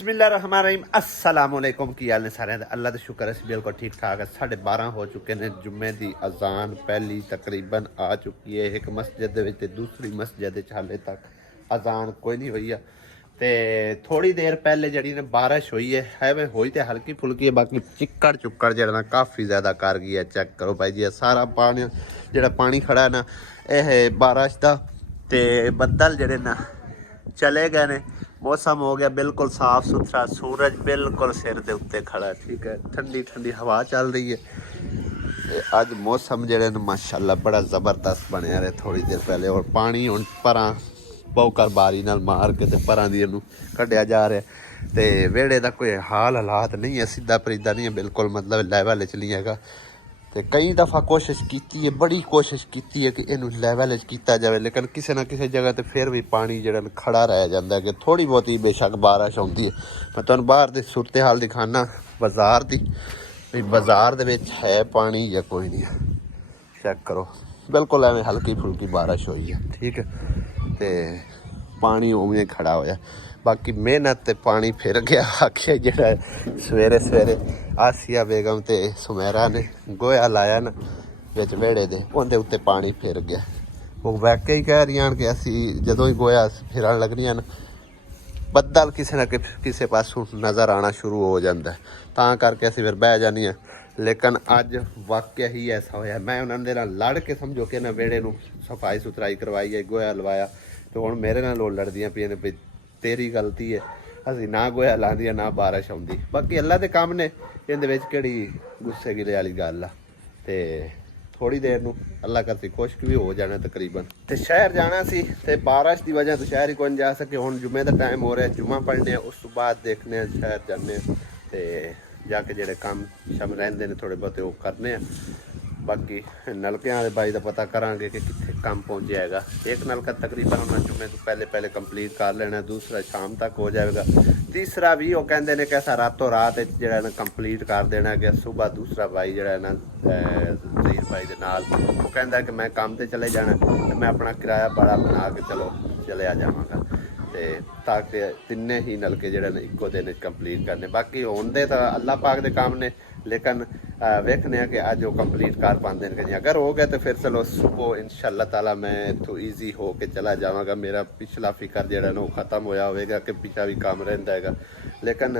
बिस्मिल्लाहिर्रहमानिर्रहीम अस्सलाम वालेकुम की हाल ने सारे अल्लाह का शुक्र है बिल्कुल ठीक ठाक है। 12:30 हो चुके ने जुम्मे की अजान पहली तकरीबन आ चुकी है एक मस्जिद दे विच ते दूसरी मस्जिद विच हाले तक अजान कोई नहीं हुई है। ते थोड़ी देर पहले जड़ी ने बारिश हुई है मैं हुई तो हल्की फुल्की है, बाकी चिक्कड़ चुक्कड़ जड़ा काफ़ी ज़्यादा कर गई है। चेक करो भाई जी सारा पानी जड़ा पानी खड़ा है ना यह बारिश का, ते बदल जड़े ना चले गए ने, मौसम हो गया बिल्कुल साफ सुथरा, सूरज बिल्कुल सिर के उत्ते खड़ा है। ठीक है, ठंडी ठंडी हवा चल रही है। अज मौसम जड़े माशाल्लाह बड़ा ज़बरदस्त बनया रहे थोड़ी देर पहले, और पानी हुण परां पौकर बारी नाल मार के ते परां दी इहनूं कड्ढिया जा रहा है। ते वेड़े दा कोई हालात नहीं है, सीधा परीदा नहीं है, बिल्कुल मतलब लैवल च नहीं हैगा। तो कई दफ़ा कोशिश की है, बड़ी कोशिश की है कि इनू लैवल किया जाए, लेकिन किसी ना किसी जगह तो फिर भी पानी जड़ा खड़ा रह जाता है कि थोड़ी बहुत ही बेशक बारिश आती है। मैं तुहानूं बाहर की सूरत हाल दिखाना बाजार की, भी बाजार दे विच है पानी या कोई नहीं है। चेक करो बिल्कुल एवं हल्की फुल्की बारिश हुई है। ठीक है, तो पानी उवें खड़ा होया, बाकी मेहनत ते पानी फिर गया। आखिया जड़ा सवेरे सवेरे आसिया बेगम ते सुमेरा ने गोया लाया ना बिच वेड़े दे, उहदे उत्ते पानी फिर गया। वो वैके ही कह रही कि असी जदों ही गोया फिरन लगनियां ना बदल किसी ना किसी पासों नज़र आना शुरू हो जाता है, तां करके असी फिर बह जानी है। लेकिन अज वाकया ही ऐसा होया, मैं उन्होंने नाल लड़ के समझो कि ना वेड़े नूं सफाई सुथराई करवाई है, गोया लवाया, तो हुण मेरे नाल लड़दियां पियां ने भी तेरी गलती है, असी ना गोया लांदियां ना बारिश आउंदी। बाकी अल्लाह दे काम ने, इहदे विच किहड़ी गुस्से गिले वाली गल आ। ते थोड़ी देर नूं अल्लाह करसी खुश्क भी हो जाना तकरीबन। तो शहर जाना सी ते बारिश की वजह तो शहर ही कोई नहीं जा सके। हुण जुम्मे का टाइम हो रहा है, जुम्मा पढ़ने उस तो बाद देखने शहर जाने ते जाके जेडे काम शम रहिंदे ने थोड़े बहुते वो करने। बाकी नलकियां वाले बाई का पता करांगे कि कित्थे काम पहुँच जाएगा। एक नलका तकरीबन उन्होंने जुम्मे तो पहले कंप्लीट कर लेना, दूसरा शाम तक हो जाएगा, तीसरा भी वो कहते हैं कि ऐसा रातों रात जो कंप्लीट कर देना कि सुबह दूसरा भाई जो ना जहीर भाई के नाल वो कहता कि मैं काम से चले जाना, तो मैं अपना किराया बड़ा बना के चलो चले आ जावांगा, ते ताकि तिन्ने ही नलके जो इक्को दिन कंप्लीट करने। बाकी होंदे तो अल्लाह पाक के काम ने, लेकिन वेखने कि अज वो कंप्लीट कर पाते हैं कि नहीं। अगर हो गया तो फिर चलो सुबह इंशाअल्लाह ताला मैं इत्थों ईजी हो के चला जावांगा। मेरा पिछला फिकर जो ना खत्म होया होगा कि पिछा भी काम रहिंदा है, लेकिन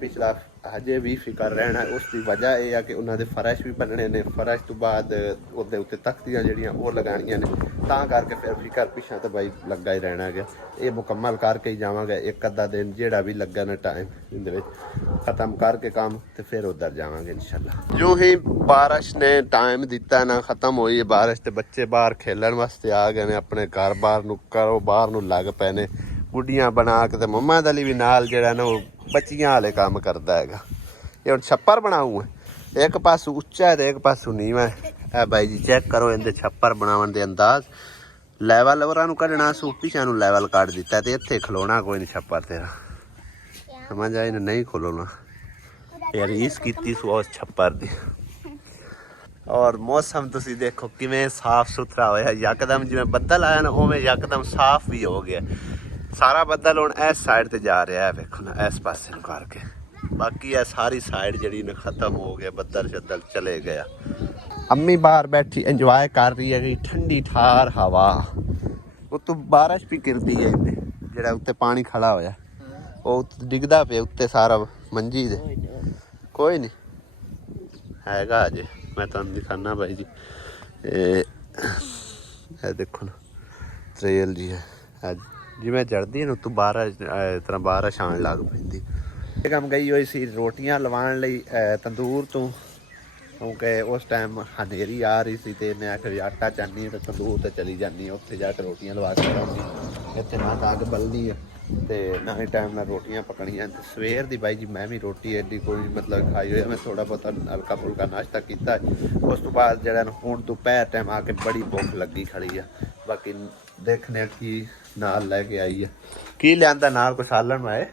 पिछला हजे भी फिकर रहना। उसकी वजह यह है कि उन्होंने फर्श भी बनने ने, फर्श तो बाद उसके उत्ते तख्तियां जड़ियाँ वो लगानियां ने, तां करके फिर फिकर पिछा तो भाई लगा ही रहना गया। ये मुकम्मल करके ही जावांगा, एक अद्धा दिन जेड़ा भी लगा ना टाइम इन खत्म करके काम, तो फिर उधर जावांगे इंशाल्लाह। जो ही बारिश ने टाइम दिता ना खत्म हुई बारिश, तो बच्चे बाहर खेलन वास्ते आ गए ने, अपने घर बाहर करो बाहर लग पे ने गुड्डियां बना के। तो मम्मा दली भी नाल जड़ा ना वो बच्चियां वाले काम करता है। ये हुण छप्पर बनाऊ है, एक पासों उच्चा है तो एक पासों नीवा है। ए भाई जी चेक करो इनके छप्पर बनावन दे अंदाज, लैवल वरां कढ़ना सू पिछा लैवल कट दिता, तो इत्थे खलोना कोई नहीं छप्पर तेरा, समझ आई नहीं खलोना रीस की सू उस छप्पर दी। और मौसम तुसी देखो किवें साफ सुथरा होया, यकदम जिवें बदल आया ना उवें यकदम साफ भी हो गया। सारा बदल हुण इस साइड ते जा रहा है, वेखो ना इस पासे नूं करके। बाकी है सारी साइड जड़ी ने खत्म हो गया, बदल शदल चले गया। अम्मी बाहर बैठी इंजॉय कर रही है कि ठंडी ठार हवा, उत्तों बारिश भी गिरती है जड़ा उत्ते पानी खड़ा होया वो डिगदा पे उत्ते सारा मंजी दे। कोई नहीं हैगा अजे, मैं तुहानूं दिखाना भाई जी। ये देखो ना ट्रेल जी है जिवें चढ़दी है ना उत्तों बारिश तरह बारिश आन लग पैंदी। हम गई हुई सी रोटियां लवाण लई तंदूर तो, क्योंकि उस टाइम हनेरी आ रही सी, तो इन्हें आखिर आटा चाहनी तो तंदूर तो चली जानी, उत्थे जाकर रोटियां लवा के आऊँगी। इत्थे ना तो अग बलदी है तो ना ही टाइम ना रोटियां पकनियां। सवेर की बाई जी मैं भी रोटी एडी कोई मतलब खाई हुई, मैं थोड़ा बहुत हल्का फुल्का नाश्ता किया। उस तो बाद जरा हुण दोपहर टाइम आके बड़ी भुख लगी खड़ी है। बाकी देखने की नाल लैके आई है, की लियांदा नाल कुछ सालन में है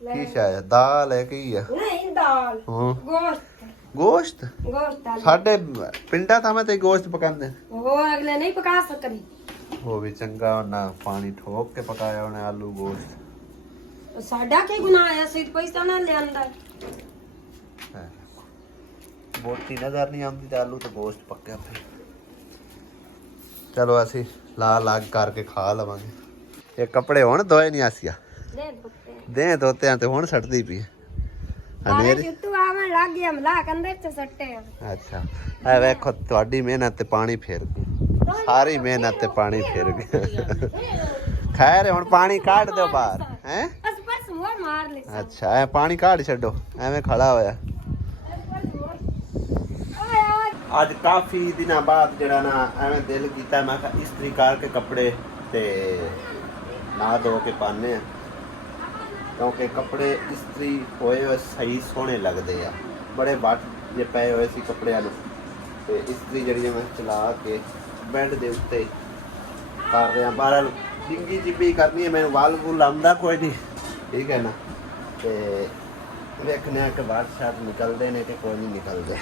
की शायद दाल है की है नहीं दाल गोश्त साढ़े पिंडा था मैं ते गोश्त पकांदे वो अगले नहीं पका सकती। वो भी चंगा ना पानी ठोक के पकाया उन्हें आलू गोश्त। ਸਾਡਾ ਕੀ ਗੁਨਾਹ ਹੈ? ਅਸੀਂ ਤਾਂ ਪੈਸਾ ਨਾ ਲਿਆਂਦਾ। ਬੋਟੀ ਨਜ਼ਰ ਨਹੀਂ ਆਉਂਦੀ ਤੇ ਆਲੂ ਤੇ ਗੋਸ਼ਤ ਪੱਕਿਆ ਪਿਆ। ਚਲੋ ਅਸੀਂ ਲਾਗ ਕਰਕੇ ਖਾ ਲਵਾਂਗੇ। ਇਹ ਕੱਪੜੇ ਹੁਣ ਧੋਏ ਨਹੀਂ ਆਸੀਆ ਦੇ ਪੁੱਤੇ ਦੇ ਧੋਤਿਆਂ ਤੇ ਹੁਣ ਸੱਟਦੀ ਪਈ ਬਾਰੇ ਚੁੱਤੂ ਆਵਣ ਲੱਗ ਗਿਆ ਮਲਾ ਕੰਦੇ ਚ ਸੱਟੇ। ਅੱਛਾ ਇਹ ਵੇਖੋ ਤੁਹਾਡੀ ਮਿਹਨਤ ਤੇ ਪਾਣੀ ਫੇਰ ਗਈ, ਸਾਰੀ ਮਿਹਨਤ ਤੇ ਪਾਣੀ ਫੇਰ ਗਿਆ। ਖੈਰ ਹੁਣ ਪਾਣੀ ਕੱਢ ਦਿਓ ਬਾਹਰ ਹੈ। ਬਸ ਬਸ ਹੋਰ ਮਾਰ ਲੈ। ਅੱਛਾ ਇਹ ਪਾਣੀ ਕੱਢ ਛੱਡੋ, ਐਵੇਂ ਖੜਾ ਹੋਇਆ। ਅੱਜ ਕਾਫੀ ਦਿਨਾਂ ਬਾਅਦ ਜਿਹੜਾ ਨਾ ਐਵੇਂ ਦਿਲ ਕੀਤਾ, ਮੈਂ ਕਿਹਾ ਇਸਤਰੀ ਕਰਕੇ ਕੱਪੜੇ ਤੇ ਨਾ ਧੋ ਕੇ ਪਾਣੇ ਆ, ਕਿਉਂਕਿ ਕੱਪੜੇ ਇਸਤਰੀ ਹੋਏ ਹੋਏ ਸਹੀ ਸੋਹਣੇ ਲੱਗਦੇ ਆ। ਬੜੇ ਵੱਟ ਜੇ ਪਏ ਹੋਏ ਸੀ ਕੱਪੜਿਆਂ ਨੂੰ, ਤੇ ਇਸਤਰੀ ਜਿਹੜੀ ਮੈਂ ਚਲਾ ਕੇ ਬੈੱਡ ਦੇ ਉੱਤੇ ਕਰ ਰਿਹਾ। ਬਾਹਰ ਡਿੰਗੀ ਜਿੱਬੀ ਕਰਨੀ ਹੈ, ਮੈਨੂੰ ਵਾਲ ਵੂਲ ਆਉਂਦਾ ਕੋਈ ਨਹੀਂ, ਠੀਕ ਹੈ ਨਾ। ਤੇ ਵੇਖਦੇ ਆ ਕਿ ਬਾਹਰ ਸ਼ਾਇਦ ਨਿਕਲਦੇ ਨੇ ਕਿ ਕੋਈ ਨਹੀਂ ਨਿਕਲਦੇ।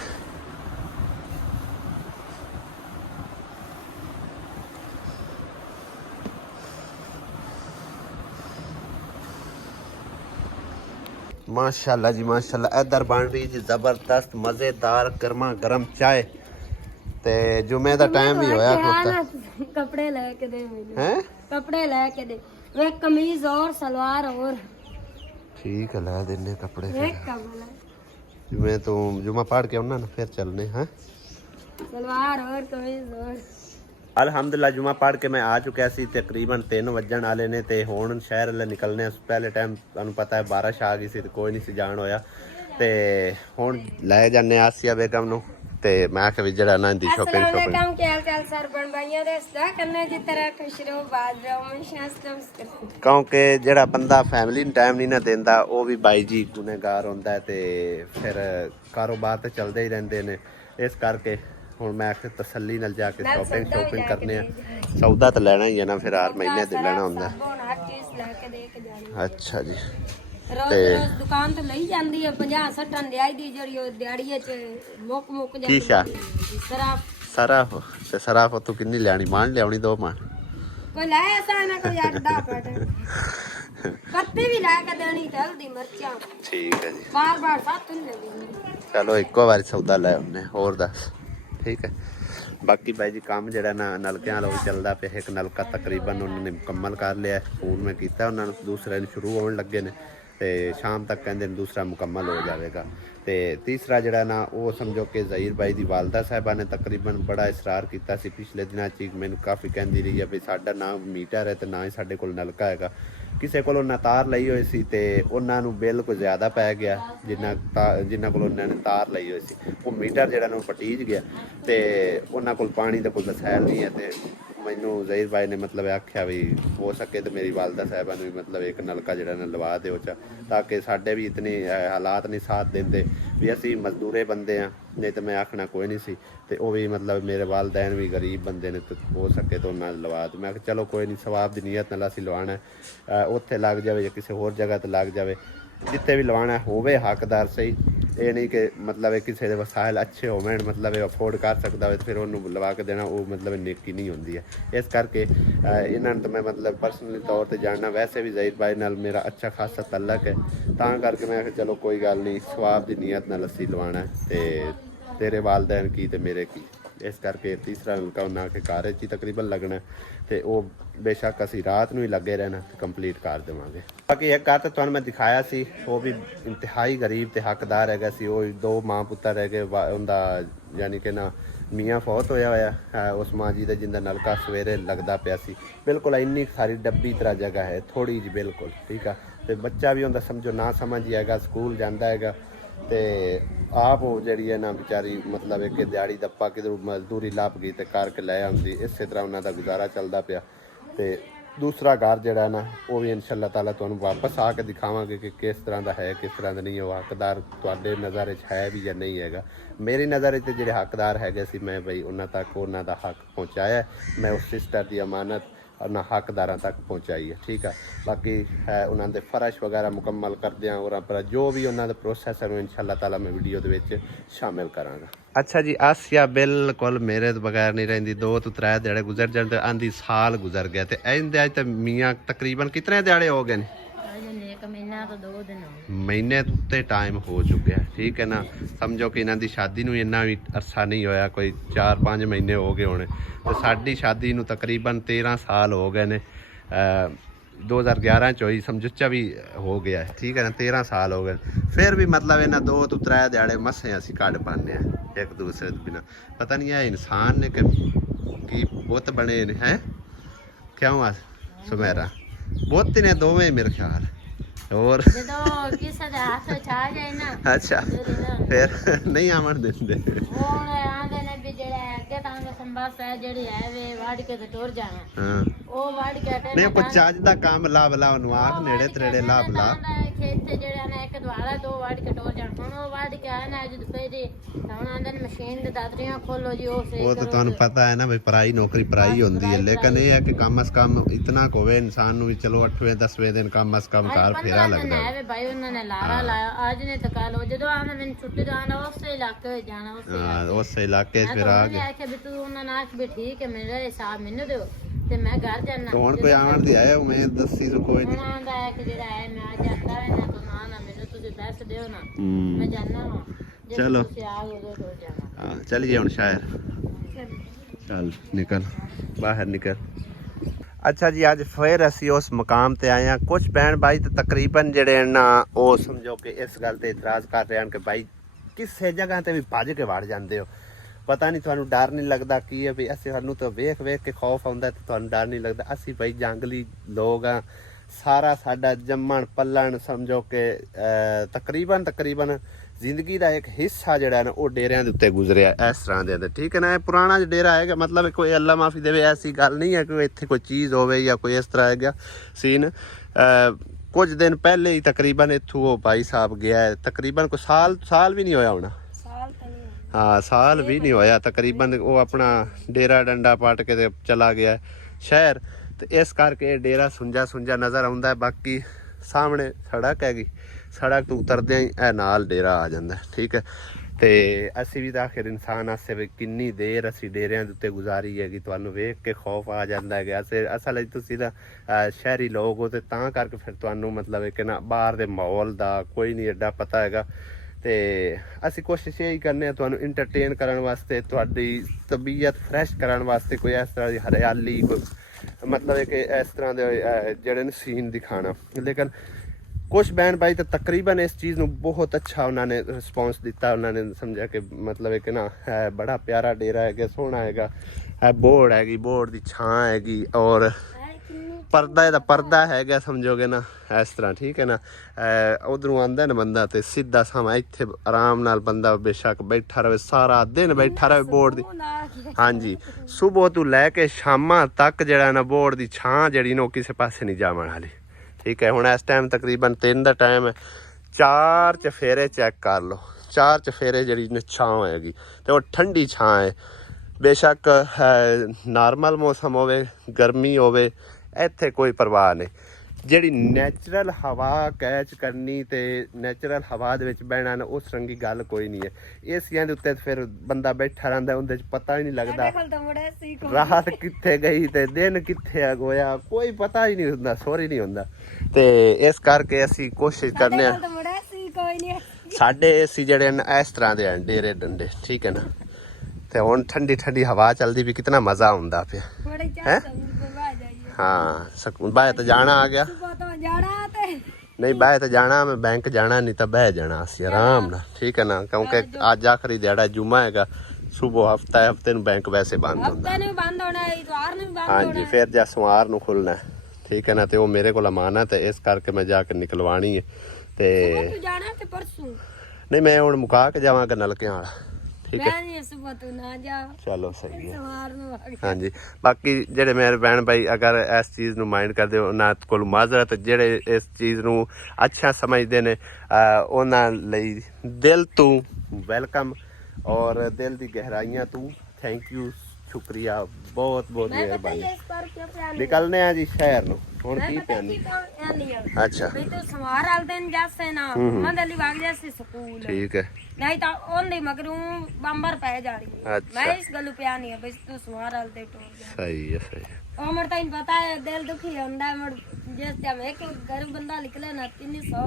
माशाल्लाह जी माशाल्लाह। इधर बन रही जी जबरदस्त मजेदार गर्मा गर्म चाय। ते जुमे दा टाइम भी होया होता। कपड़े लेके दे मुझे। हैं कपड़े लेके दे, वे कमीज और सलवार और। ठीक है ला देने कपड़े। एक कमला जुमे तो जुमा पढ़ के आना ना फिर चलने हैं। सलवार और कमीज और। अल्हम्दुलिल्लाह जुमा पढ़ के मैं आ चुका सी, तकरीबन 3 वजन वाले ने। ते हुण शहर ले निकलने पहले टाइम तुहानू पता है बारिश आ गई सी ते कोई नहीं सी जान होया। ते हुण ले जाने आसिया बेगम नू, ते मैं कि जड़ा ना इंदी शॉपिंग अस्सलाम वालेकुम, क्या हाल चाल सर बन भाइयों दोस्तों, करने की तरह खुश रहो बाज रहो हमेशा। क्योंकि जड़ा बंदा फैमिली टाइम नहीं ना देंदा वो भी बाई जी गुनहगार होंदा है, ते फिर कारोबार ते चलदे ही रहंदे ने। इस करके ਹੁਣ ਮੈਂ ਆਖਿਰ ਤਸੱਲੀ ਨਾਲ ਜਾ ਕੇ ਸ਼ਾਪਿੰਗ ਕਰਨੇ ਆ। ਸੌਦਾ ਤਾਂ ਲੈਣਾ ਹੀ ਹੈ ਨਾ, ਫਿਰ ਹਰ ਮਹੀਨੇ ਤੇ ਲੈਣਾ ਹੁੰਦਾ। ਅੱਛਾ ਜੀ। ਰੋਜ਼ ਦੁਕਾਨ ਤੇ ਲਈ ਜਾਂਦੀ ਹੈ 50-60 ਲਿਆਈ ਦੀ, ਜਿਹੜੀ ਉਹ ਦਿਹਾੜੀਏ ਚ ਮੁੱਕ ਜਾਂਦੀ। ਕੀ ਸ਼ਾ ਸਰਾਫ ਤੇ ਸਰਾਫ ਤੂੰ ਕਿੰਨੀ ਲੈਣੀ? ਮਾਣ ਲਿਆਉਣੀ 2 ਮਾਣ ਕੋਈ ਲੈ ਐਸਾ ਨਾ ਕੋਈ 8-10 ਪੈਟ ਪੱਤੀ ਵੀ ਲੈ ਕੇ ਦੇਣੀ ਤੇ ਹਲਦੀ ਮਿਰਚਾਂ। ਠੀਕ ਹੈ ਜੀ। ਬਾਰ ਸਾਥ ਨਹੀਂ ਲੈਣੀ। ਚਲੋ ਇੱਕੋ ਵਾਰੀ ਸੌਦਾ ਲੈ ਆਉਨੇ। ਹੋਰ ਦੱਸ ठीक है। बाकी भाई जी काम जरा ना नलकियां वाला चलता पे। एक नलका तकरीबन उन्होंने मुकम्मल कर लिया, फोन में किया उन्होंने, दूसरे शुरू होने लगे ने, ते शाम तक कहते दूसरा मुकम्मल हो जाएगा। ते तीसरा जड़ा ना वो समझो कि ज़हीर भाई की वालदा साहिबा ने तकरीबन बड़ा इसरार किया सी पिछले दिनों च। मैनू काफ़ी कहती रही है भी साडा ना मीटर है तो ना ही साडे कोल नलका हैगा। ਕਿਸੇ ਕੋਲੋਂ ਨਾ ਤਾਰ ਲਈ ਹੋਈ ਸੀ ਤੇ ਉਹਨਾਂ ਨੂੰ ਬਿੱਲ ਕੋਈ ਜ਼ਿਆਦਾ ਪੈ ਗਿਆ, ਜਿੰਨਾ ਕੋਲ ਉਹਨਾਂ ਨੇ ਤਾਰ ਲਈ ਹੋਈ ਸੀ ਉਹ ਮੀਟਰ ਜਿਹੜਾ ਨੂੰ ਪਟੀਜ ਗਿਆ ਤੇ ਉਹਨਾਂ ਕੋਲ ਪਾਣੀ ਦਾ ਕੋਈ ਵਸਾਇਲ ਨਹੀਂ ਹੈ। ਤੇ ਮੈਨੂੰ ਜ਼ਹੀਰ ਭਾਈ ਨੇ ਮਤਲਬ ਆਖਿਆ ਵੀ ਹੋ ਸਕੇ ਤੇ ਮੇਰੀ ਵਾਲਦਾ ਸਾਹਿਬਾਂ ਨੂੰ ਵੀ ਮਤਲਬ ਇੱਕ ਨਲਕਾ ਜਿਹੜਾ ਨਾ ਲਵਾ ਦਿਓ ਚ, ਤਾਂ ਕਿ ਸਾਡੇ ਵੀ ਇਤਨੇ ਹਾਲਾਤ ਨਹੀਂ ਸਾਥ ਦਿੰਦੇ ਵੀ ਅਸੀਂ ਮਜ਼ਦੂਰੇ ਬੰਦੇ ਆ, ਨਹੀਂ ਤਾਂ ਮੈਂ ਆਖਣਾ ਕੋਈ ਨਹੀਂ ਸੀ। ਤੇ ਉਹ ਵੀ ਮਤਲਬ ਮੇਰੇ ਵਾਲਦੈਨ ਵੀ ਗਰੀਬ ਬੰਦੇ ਨੇ, ਤੇ ਹੋ ਸਕੇ ਤਾਂ ਉਹਨਾਂ ਲਵਾ ਦਿਓ। ਮੈਂ ਕਿਹਾ ਚਲੋ ਕੋਈ ਨਹੀਂ, ਸਵਾਬ ਦੀ ਨੀਅਤ ਨਾਲ ਅਸੀਂ ਲਵਾਉਣਾ, ਉੱਥੇ ਲੱਗ ਜਾਵੇ ਜਾਂ ਕਿਸੇ ਹੋਰ ਜਗ੍ਹਾ ਤੇ ਲੱਗ ਜਾਵੇ, ਜਿੱਥੇ ਵੀ ਲਵਾਉਣਾ ਹੋਵੇ ਹੱਕਦਾਰ ਸਹੀ। ਇਹ ਨਹੀਂ ਕਿ ਮਤਲਬ ਕਿਸੇ ਦੇ ਵਸਾਇਲ ਅੱਛੇ ਹੋਣ, ਮਤਲਬ ਇਹ ਅਫੋਰਡ ਕਰ ਸਕਦਾ ਹੋਵੇ ਤੇ ਫਿਰ ਉਹਨੂੰ ਲਵਾ ਕੇ ਦੇਣਾ, ਉਹ ਮਤਲਬ ਨੇਕੀ ਨਹੀਂ ਹੁੰਦੀ ਹੈ। ਇਸ ਕਰਕੇ ਇਹਨਾਂ ਨੂੰ ਤਾਂ ਮੈਂ ਮਤਲਬ ਪਰਸਨਲੀ ਤੌਰ ਤੇ ਜਾਣਨਾ, ਵੈਸੇ ਵੀ ਜ਼ਾਹਿਰ ਭਾਈ ਨਾਲ ਮੇਰਾ ਅੱਛਾ ਖਾਸਾ ਤਾਲੁਕ ਹੈ, ਤਾਂ ਕਰਕੇ ਮੈਂ ਕਿਹਾ ਚਲੋ ਕੋਈ ਗੱਲ ਨਹੀਂ, ਸਵਾਬ ਦੀ ਨੀਅਤ ਨਾਲ ਅਸੀਂ ਲਵਾਉਣਾ ਤੇ ਤੇਰੇ ਵਾਲਦੈਨ ਕੀ ਤੇ ਮੇਰੇ ਕੀ। ਇਸ ਕਰਕੇ ਤੀਸਰਾ ਨਲਕਾ ਉਹਨਾਂ ਕੇ ਘਰ 'ਚ ਹੀ ਤਕਰੀਬਨ ਲੱਗਣਾ, ਤੇ ਉਹ ਬੇਸ਼ੱਕ ਅਸੀਂ ਰਾਤ ਨੂੰ ਹੀ ਲੱਗੇ ਰਹਿਣਾ ਤੇ ਕੰਪਲੀਟ ਕਰ ਦੇਵਾਂਗੇ। ਬਾਕੀ ਇੱਕ ਘਰ ਤਾਂ ਤੁਹਾਨੂੰ ਮੈਂ ਦਿਖਾਇਆ ਸੀ, ਉਹ ਵੀ ਇੰਤਹਾਈ ਗਰੀਬ ਤੇ ਹੱਕਦਾਰ ਹੈਗਾ ਸੀ। ਉਹ 2 ਮਾਂ ਪੁੱਤਰ ਹੈਗੇ, ਉਹਦਾ ਯਾਨੀ ਕਿ ਨਾ ਮੀਆਂ ਫੌਤ ਹੋਇਆ ਹੋਇਆ ਉਸ ਮਾਂ ਜੀ ਦਾ, ਜਿੰਦਾ ਨਲਕਾ ਸਵੇਰੇ ਲੱਗਦਾ ਪਿਆ ਸੀ। ਬਿਲਕੁਲ ਇੰਨੀ ਸਾਰੀ ਡੱਬੀ ਤਰ੍ਹਾਂ ਜਗ੍ਹਾ ਹੈ, ਥੋੜੀ ਜਿਹੀ ਬਿਲਕੁਲ, ਠੀਕ ਆ। ਤੇ ਬੱਚਾ ਵੀ ਹੁੰਦਾ ਸਮਝੋ ਨਾ ਸਮਝ ਹੀ ਹੈਗਾ, ਸਕੂਲ ਜਾਂਦਾ ਹੈਗਾ, ਤੇ ਆਪ ਉਹ ਜਿਹੜੀ ਹੈ ਨਾ ਵਿਚਾਰੀ ਮਤਲਬ ਇੱਕ ਦਿਹਾੜੀ ਦੱਪਾ ਕਿਧਰ ਮਜ਼ਦੂਰੀ ਲੱਭ ਗਈ ਤੇ ਕਰਕੇ ਲੈ ਆਉਂਦੀ। ਇਸੇ ਤਰ੍ਹਾਂ ਉਹਨਾਂ ਦਾ ਗੁਜ਼ਾਰਾ ਚੱਲਦਾ ਪਿਆ। ਤੇ ਦੂਸਰਾ ਘਰ ਜਿਹੜਾ ਨਾ ਉਹ ਵੀ ਇਨਸ਼ਾ ਅੱਲਾਹ ਤਾਲਾ ਤੁਹਾਨੂੰ ਵਾਪਸ ਆ ਕੇ ਦਿਖਾਵਾਂਗੇ ਕਿ ਕਿਸ ਤਰ੍ਹਾਂ ਦਾ ਹੈ, ਕਿਸ ਤਰ੍ਹਾਂ ਦਾ ਨਹੀਂ। ਉਹ ਹੱਕਦਾਰ ਤੁਹਾਡੇ ਨਜ਼ਰ 'ਚ ਹੈ ਵੀ ਜਾਂ ਨਹੀਂ ਹੈਗਾ। ਮੇਰੀ ਨਜ਼ਰ 'ਚ ਜਿਹੜੇ ਹੱਕਦਾਰ ਹੈਗੇ ਸੀ, ਮੈਂ ਬਈ ਉਹਨਾਂ ਤੱਕ ਉਹਨਾਂ ਦਾ ਹੱਕ ਪਹੁੰਚਾਇਆ। ਮੈਂ ਉਸ ਸਿਸਟਰ ਦੀ ਅਮਾਨਤ ਉਹਨਾਂ ਹੱਕਦਾਰਾਂ ਤੱਕ ਪਹੁੰਚਾਈ ਹੈ, ਠੀਕ ਆ। ਬਾਕੀ ਹੈ ਉਹਨਾਂ ਦੇ ਫਰਸ਼ ਵਗੈਰਾ ਮੁਕੰਮਲ ਕਰਦਿਆਂ ਔਰ ਪਰ ਜੋ ਵੀ ਉਹਨਾਂ ਦਾ ਪ੍ਰੋਸੈਸ ਹੈ ਇਨਸ਼ਾ ਅੱਲਾਹ ਤਾਲਾ ਮੈਂ ਵੀਡੀਓ ਦੇ ਵਿੱਚ ਸ਼ਾਮਿਲ ਕਰਾਂਗਾ। ਅੱਛਾ ਜੀ, ਆਸਿਆ ਬਿਲਕੁਲ ਮੇਰੇ ਤੋਂ ਬਗੈਰ ਨਹੀਂ ਰਹਿੰਦੀ। 2 ਤੋਂ 3 ਦਿਹਾੜੇ ਗੁਜ਼ਰ ਜਾਣ ਤੇ ਆਂਦੀ ਸਾਲ ਗੁਜ਼ਰ ਗਿਆ, ਤੇ ਇਹਦੇ ਅੱਜ ਤੇ ਮੀਆਂ ਤਕਰੀਬਨ ਕਿਤਨੇ ਦਿਹਾੜੇ ਹੋ ਗਏ ਨੇ? ਮਹੀਨਾ ਤੋਂ 2 ਦਿਨ ਹੋ ਗਏ। ਮਹੀਨੇ ਤੋਂ ਉੱਤੇ ਟਾਈਮ ਹੋ ਚੁੱਕਿਆ, ਠੀਕ ਹੈ ਨਾ। ਸਮਝੋ ਕਿ ਇਹਨਾਂ ਦੀ ਸ਼ਾਦੀ ਨੂੰ ਇੰਨਾ ਵੀ ਅਰਸਾ ਨਹੀਂ ਹੋਇਆ, ਕੋਈ 4-5 ਮਹੀਨੇ ਹੋ ਗਏ ਹੋਣੇ, ਤੇ ਸਾਡੀ ਸ਼ਾਦੀ ਨੂੰ ਤਕਰੀਬਨ 13 ਸਾਲ ਹੋ ਗਏ ਨੇ। 2011 ਚ ਹੋਈ, ਸਮਝੁੱਚਾ ਵੀ ਹੋ ਗਿਆ, ਠੀਕ ਹੈ ਨਾ। 13 ਸਾਲ ਹੋ ਗਏ, ਫਿਰ ਵੀ ਮਤਲਬ ਇਹਨਾਂ 2 ਤੋਂ 3 ਦਿਹਾੜੇ ਮਸੇ ਅਸੀਂ ਕੱਢ ਪਾਉਂਦੇ ਹਾਂ ਇੱਕ ਦੂਸਰੇ ਤੋਂ ਬਿਨਾਂ। ਪਤਾ ਨਹੀਂ ਇਹ ਇਨਸਾਨ ਨੇ ਕਿ ਬੁੱਤ ਬਣੇ ਨੇ, ਹੈ ਕਿਉਂ ਆ ਸੁਮੇਰਾ? ਬੁੱਤ ਨੇ ਦੋਵੇਂ ਮੇਰੇ ਖਿਆਲ। ਹੋਰ ਜਦੋਂ ਕਿਸੇ ਦੇ ਹੱਥ ਚ ਆ ਜਾਏ ਨਾ, ਅੱਛਾ ਫਿਰ ਨਹੀਂ ਆਵਣ ਦਿੰਦੇ। ਹੁਣ ਆਂਦੇ ਨੇ ਵੀ ਜਿਹੜਾ ਅੱਗੇ ਤਾਂ ਸੰਬਾਸ ਹੈ ਜਿਹੜੀ ਹੈ ਵੇ ਵੜ ਕੇ ਤੇ ਟੁਰ ਜਾਣਾ। ਹਾਂ ਉਹ ਵੜ ਕੇ ਨਹੀਂ, ਕੋਈ ਚੱਜ ਦਾ ਕੰਮ ਲੱਭ ਲਾ ਉਹਨੂੰ, ਆਖ ਨੇੜੇ ਤੇੜੇ ਲੱਭ ਲਾ। ਖੇਤ ਤੇ ਜਿਹੜਾ ਨਾ ਇੱਕ ਦਵਾਰਾ ਤੋਂ ਵੜ ਕੇ ਟੁਰ ਜਾਣ। ਹੁਣ ਉਹ ਵੜ ਕੇ ਆਇਆ ਨਾ ਜਦੋਂ ਪਹਿਲੇ ਤਾਂ ਹੁਣ ਆਂਦੇ ਨੇ ਮਸ਼ੀਨ ਦੇ ਦਾਤਰੀਆਂ ਖੋਲੋ ਜੀ, ਉਹ ਸੇ ਉਹ ਤਾਂ ਤੁਹਾਨੂੰ ਪਤਾ ਹੈ ਨਾ ਵੀ ਪਰਾਈ ਨੌਕਰੀ ਪਰਾਈ ਹੁੰਦੀ ਹੈ, ਲੇਕਿਨ ਇਹ ਹੈ ਕਿ ਕਮ ਅਸ ਕਮ ਇਤਨਾ ਕੁ ਹੋਵੇ ਇਨਸਾਨ ਨੂੰ ਵੀ, ਚਲੋ 8ਵੇਂ 10ਵੇਂ ਦਿਨ ਕਮ ਅਸ ਕਮ ਘਰ ਫੇਰਾ ਲੱਗਦਾ ਹੈ। ਭਾਈ ਉਹਨਾਂ ਨੇ ਲਾਰਾ ਲਾਇਆ ਅੱਜ ਨੇ ਤਾਂ ਕੱਲ ਜਦੋਂ ਆਣਾ ਮੈਨੂੰ ਛੁੱਟੀ ਦਾ ਆਣਾ ਉਸੇ ਇਲਾਕੇ ਵਿੱਚ ਜਾਣਾ, ਉਸੇ ਇਲਾਕੇ 'ਚ ਫਿਰ ਆ ਗਏ। ਆਖਿਆ ਵੀ ਤੂੰ ਉਹਨਾਂ ਨਾਲ ਆਖ ਵੀ ਠੀਕ ਹੈ ਮੇਰਾ ਹਿਸਾਬ ਮੈਨੂੰ ਦਿਓ ਤੇ ਮੈਂ ਘਰ ਜਾਣਾ। ਹੁਣ ਕੋਈ ਆਣ ਦੀ ਆਇਆ ਮੈਂ ਦੱਸੀ ਸੋ ਕੋਈ ਨਹੀਂ। ਉਹਨਾਂ ਦਾ ਹੈ ਕਿ ਜਿਹੜਾ ਹੈ ਮੈਂ ਅੱਜ ਆਤਾ ਹੈ ਨਾ ਤਾਂ ਨਾ ਮੈਨੂੰ ਤੁਸੀਂ ਪੈਸੇ ਦਿਓ ਨਾ, ਮੈਂ ਜਾਣਾ ਹਾਂ। ਚਲੋ ਤੁਸੀਂ ਆ ਗਏ ਉਦੋਂ ਟੁਰ ਜਾਣਾ। ਹਾਂ ਚਲੀਏ ਹੁਣ ਸ਼ਾਇਰ, ਚੱਲ ਨਿਕਲ ਬਾਹਰ ਨਿਕਲ। ਅੱਛਾ ਜੀ, ਅੱਜ ਫਿਰ ਅਸੀਂ ਉਸ ਮੁਕਾਮ ਤੇ ਆਏ ਹਾਂ। ਕੁਝ ਭੈਣ ਭਾਈ ਤੇ ਤਕਰੀਬਨ ਜਿਹੜੇ ਨਾ ਉਹ ਸਮਝੋ ਕਿ ਇਸ ਗੱਲ ਤੇ ਇਤਰਾਜ਼ ਕਰ ਰਹੇ ਹਨ ਕਿ ਭਾਈ ਕਿਸੇ ਜਗ੍ਹਾ ਤੇ ਵੀ ਭੱਜ ਕੇ ਵੜ ਜਾਂਦੇ ਹੋ, ਪਤਾ ਨਹੀਂ ਤੁਹਾਨੂੰ ਡਰ ਨਹੀਂ ਲੱਗਦਾ ਕੀ ਹੈ ਵੀ? ਅਸੀਂ ਸਾਨੂੰ ਤਾਂ ਵੇਖ ਵੇਖ ਕੇ ਖੌਫ ਆਉਂਦਾ ਤੇ ਤੁਹਾਨੂੰ ਡਰ ਨਹੀਂ ਲੱਗਦਾ? ਅਸੀਂ ਭਾਈ ਜੰਗਲੀ ਲੋਕ ਆ, ਸਾਰਾ ਸਾਡਾ ਜੰਮਣ ਪਲਣ ਸਮਝੋ ਕਿ ਤਕਰੀਬਨ ਜ਼ਿੰਦਗੀ ਦਾ ਇੱਕ ਹਿੱਸਾ ਜਿਹੜਾ ਨਾ ਉਹ ਡੇਰਿਆਂ ਦੇ ਉੱਤੇ ਗੁਜ਼ਰਿਆ ਇਸ ਤਰ੍ਹਾਂ ਦੇ ਅੰਦਰ, ਠੀਕ ਹੈ ਨਾ। ਇਹ ਪੁਰਾਣਾ ਜਿਹੜਾ ਡੇਰਾ ਹੈਗਾ, ਮਤਲਬ ਕੋਈ ਅੱਲਾ ਮਾਫੀ ਦੇਵੇ ਐਸੀ ਗੱਲ ਨਹੀਂ ਹੈ ਕਿ ਇੱਥੇ ਕੋਈ ਚੀਜ਼ ਹੋਵੇ ਜਾਂ ਕੋਈ ਇਸ ਤਰ੍ਹਾਂ ਹੈਗਾ ਸੀਨ। ਕੁਝ ਦਿਨ ਪਹਿਲੇ ਹੀ ਤਕਰੀਬਨ ਇੱਥੋਂ ਉਹ ਭਾਈ ਸਾਹਿਬ ਗਿਆ ਹੈ, ਤਕਰੀਬਨ ਕੋਈ ਸਾਲ ਵੀ ਨਹੀਂ ਹੋਇਆ ਹੋਣਾ। ਹਾਂ ਸਾਲ ਵੀ ਨਹੀਂ ਹੋਇਆ ਤਕਰੀਬਨ। ਉਹ ਆਪਣਾ ਡੇਰਾ ਡੰਡਾ ਪੱਟ ਕੇ ਤੇ ਚਲਾ ਗਿਆ ਸ਼ਹਿਰ, ਤੇ ਇਸ ਕਰਕੇ ਇਹ ਡੇਰਾ ਸੁੰਜਾ ਨਜ਼ਰ ਆਉਂਦਾ ਹੈ। ਬਾਕੀ ਸਾਹਮਣੇ ਸੜਕ ਹੈਗੀ, ਸੜਕ ਤੋਂ ਉਤਰਦਿਆਂ ਹੀ ਇਹ ਨਾਲ ਡੇਰਾ ਆ ਜਾਂਦਾ, ਠੀਕ ਹੈ। ਤੇ ਅਸੀਂ ਵੀ ਤਾਂ ਆਖਿਰ ਇਨਸਾਨ ਆਸੇ ਵੀ ਕਿੰਨੀ ਦੇਰ ਅਸੀਂ ਡੇਰਿਆਂ ਦੇ ਉੱਤੇ ਗੁਜ਼ਾਰੀ ਹੈਗੀ, ਤੁਹਾਨੂੰ ਵੇਖ ਕੇ ਖੌਫ ਆ ਜਾਂਦਾ ਹੈਗਾ। ਅਸਲ ਵਿੱਚ ਤੁਸੀਂ ਤਾਂ ਸ਼ਹਿਰੀ ਲੋਕ ਹੋ ਤੇ ਤਾਂ ਕਰਕੇ ਫਿਰ ਤੁਹਾਨੂੰ ਮਤਲਬ ਕਿ ਨਾ ਬਾਹਰ ਦੇ ਮਾਹੌਲ ਦਾ ਕੋਈ ਨਹੀਂ ਐਡਾ ਪਤਾ ਹੈਗਾ। ਤੇ ਅਸੀਂ ਕੋਸ਼ਿਸ਼ ਇਹੀ ਕਰਨੇ ਆ ਤੁਹਾਨੂੰ ਇੰਟਰਟੇਨ ਕਰਨ ਵਾਸਤੇ, ਤੁਹਾਡੀ ਤਬੀਅਤ ਫਰੈਸ਼ ਕਰਨ ਵਾਸਤੇ ਕੋਈ ਇਸ ਤਰ੍ਹਾਂ ਦੀ ਹਰਿਆਲੀ, ਕੋਈ ਮਤਲਬ ਹੈ ਕਿ ਇਸ ਤਰ੍ਹਾਂ ਦੇ ਜਿਹੜੇ ਨੇ ਸੀਨ ਦਿਖਾਣਾ। ਲੇਕਿਨ ਕੁਛ ਬਹਿਣ ਭਾਈ ਤਾਂ ਤਕਰੀਬਨ ਇਸ ਚੀਜ਼ ਨੂੰ ਬਹੁਤ ਅੱਛਾ ਉਹਨਾਂ ਨੇ ਰਿਸਪੌਂਸ ਦਿੱਤਾ। ਉਹਨਾਂ ਨੇ ਸਮਝਿਆ ਕਿ ਮਤਲਬ ਹੈ ਕਿ ਨਾ ਹੈ ਬੜਾ ਪਿਆਰਾ ਡੇਰਾ ਹੈਗਾ, ਸੋਹਣਾ ਹੈਗਾ, ਹੈ ਬੋਰਡ ਹੈਗੀ, ਬੋਰਡ ਦੀ ਛਾਂ ਹੈਗੀ, ਔਰ ਪਰਦਾ ਹੈਗਾ ਸਮਝੋਗੇ ਨਾ ਇਸ ਤਰ੍ਹਾਂ, ਠੀਕ ਹੈ ਨਾ। ਉਧਰੋਂ ਆਉਂਦਾ ਨਾ ਬੰਦਾ ਤੇ ਸਿੱਧਾ ਸਮਾਂ ਇੱਥੇ ਆਰਾਮ ਨਾਲ ਬੰਦਾ ਬੇਸ਼ੱਕ ਬੈਠਾ ਰਹੇ, ਸਾਰਾ ਦਿਨ ਬੈਠਾ ਰਹੇ ਬੋਰਡ ਦੀ। ਹਾਂਜੀ, ਸੁਬਹ ਤੋਂ ਲੈ ਕੇ ਸ਼ਾਮਾਂ ਤੱਕ ਜਿਹੜਾ ਨਾ ਬੋਰਡ ਦੀ ਛਾਂ ਜਿਹੜੀ ਨਾ ਉਹ ਕਿਸੇ ਪਾਸੇ ਨਹੀਂ ਜਾਵਣ ਵਾਲੀ, ਠੀਕ ਹੈ। ਹੁਣ ਇਸ ਟਾਈਮ ਤਕਰੀਬਨ 3 ਦਾ ਟਾਈਮ ਹੈ, 4 ਚਫੇਰੇ ਚੈੱਕ ਕਰ ਲਓ, 4 ਚਫੇਰੇ ਜਿਹੜੀ ਛਾਂ ਹੋਏਗੀ ਤੇ ਉਹ ਠੰਡੀ ਛਾਂ ਹੈ। ਬੇਸ਼ੱਕ ਨਾਰਮਲ ਮੌਸਮ ਹੋਵੇ, ਗਰਮੀ ਹੋਵੇ, ਇੱਥੇ ਕੋਈ ਪਰਵਾਹ ਨਹੀਂ। ਜਿਹੜੀ ਨੈਚੁਰਲ ਹਵਾ ਕੈਚ ਕਰਨੀ ਤੇ ਨੈਚੁਰਲ ਹਵਾ ਦੇ ਵਿੱਚ ਬਹਿਣਾ ਨਾ, ਉਸ ਰੰਗੀ ਗੱਲ ਕੋਈ ਨਹੀਂ ਹੈ। ਏਸੀਆਂ ਦੇ ਉੱਤੇ ਫਿਰ ਬੰਦਾ ਬੈਠਾ ਰਹਿੰਦਾ, ਉਹਦੇ 'ਚ ਪਤਾ ਹੀ ਨਹੀਂ ਲੱਗਦਾ ਰਾਤ ਕਿੱਥੇ ਗਈ ਤੇ ਦਿਨ ਕਿੱਥੇ ਗੋਇਆ, ਕੋਈ ਪਤਾ ਹੀ ਨਹੀਂ ਹੁੰਦਾ, ਸੋਰੀ ਨਹੀਂ ਹੁੰਦਾ। ਤੇ ਇਸ ਕਰਕੇ ਅਸੀਂ ਕੋਸ਼ਿਸ਼ ਕਰਨੇ ਆ, ਸਾਡੇ ਏਸੀ ਜਿਹੜੇ ਨੇ ਇਸ ਤਰ੍ਹਾਂ ਦੇ ਹਨ, ਡੇਰੇ ਡੰਡੇ, ਠੀਕ ਹੈ ਨਾ। ਤੇ ਹੁਣ ਠੰਡੀ ਠੰਡੀ ਹਵਾ ਚੱਲਦੀ ਵੀ, ਕਿਤਨਾ ਮਜ਼ਾ ਆਉਂਦਾ ਪਿਆ ਹੈ। ਹਾਂ ਸਕੂਨ ਬਾਹਰ ਤਾਂ ਜਾਣਾ ਆ ਗਿਆ, ਨਹੀਂ ਬਾਹਰ ਤਾਂ ਜਾਣਾ, ਮੈਂ ਬੈਂਕ ਜਾਣਾ, ਨਹੀਂ ਤਾਂ ਬਹਿ ਜਾਣਾ ਅਸੀਂ ਆਰਾਮ ਨਾਲ, ਠੀਕ ਹੈ ਨਾ। ਕਿਉਂਕਿ ਅੱਜ ਆਖਰੀ ਦਿਹਾੜਾ ਜੁਮਾ ਹੈਗਾ, ਸੁਬਹ ਹਫਤੇ ਨੂੰ ਬੈਂਕ ਵੈਸੇ ਬੰਦ ਹੁੰਦਾ, ਹਾਂਜੀ। ਫਿਰ ਜਾਂ ਸੋਮਵਾਰ ਨੂੰ ਖੁੱਲਣਾ, ਠੀਕ ਹੈ ਨਾ। ਤੇ ਉਹ ਮੇਰੇ ਕੋਲ ਅਮਾਨਤ ਹੈ, ਇਸ ਕਰਕੇ ਮੈਂ ਜਾ ਕੇ ਨਿਕਲਵਾਣੀ ਹੈ। ਤੇ ਨਹੀਂ ਮੈਂ ਹੁਣ ਮੁਕਾ ਕੇ ਜਾਵਾਂਗਾ ਨਲਕਿਆਂ ਵਾਲਾ, ਠੀਕ ਹੈ। ਚਲੋ ਸਹੀ ਹੈ, ਹਾਂਜੀ। ਬਾਕੀ ਜਿਹੜੇ ਮੇਰੇ ਭੈਣ ਭਾਈ ਅਗਰ ਇਸ ਚੀਜ਼ ਨੂੰ ਮਾਈਂਡ ਕਰਦੇ ਹੋ, ਉਹਨਾਂ ਕੋਲ ਮਾਜ਼ਰਤ, ਜਿਹੜੇ ਇਸ ਚੀਜ਼ ਨੂੰ ਅੱਛਾ ਸਮਝਦੇ ਨੇ ਉਹਨਾਂ ਲਈ ਦਿਲ ਤੋਂ ਵੈਲਕਮ, ਔਰ ਦਿਲ ਦੀ ਗਹਿਰਾਈਆਂ ਤੋਂ ਥੈਂਕ ਯੂ ਸ਼ੁਕਰੀਆ, ਬਹੁਤ ਬਹੁਤ मैं पता ਮਿਹਰਬਾਨੀ। है इस पर क्यों प्यार ਨਿਕਲਨੇ ਆ ਜੀ ਸ਼ਹਿਰ ਨੂੰ ਹੁਣ मैं ਕੀ पता ਪਿਆਨੀ। की तो यार नहीं है ਅੱਛਾ भाई तो सवार आल दिन जैसे ना मोहम्मद अली बाग जैसे स्कूल ਠੀਕ ਹੈ। नहीं तो ओंदी मगरू बंबर पै जा रही है अच्छा। मैं इस गलू पे आनी है भाई तू सवार आल दे टोर जा ਸਹੀ ਹੈ ਸਹੀ ਹੈ। उमर ताइन पता है दिल दुखी होंदा है मर जिस टाइम एक गरीब बंदा निकले ना 300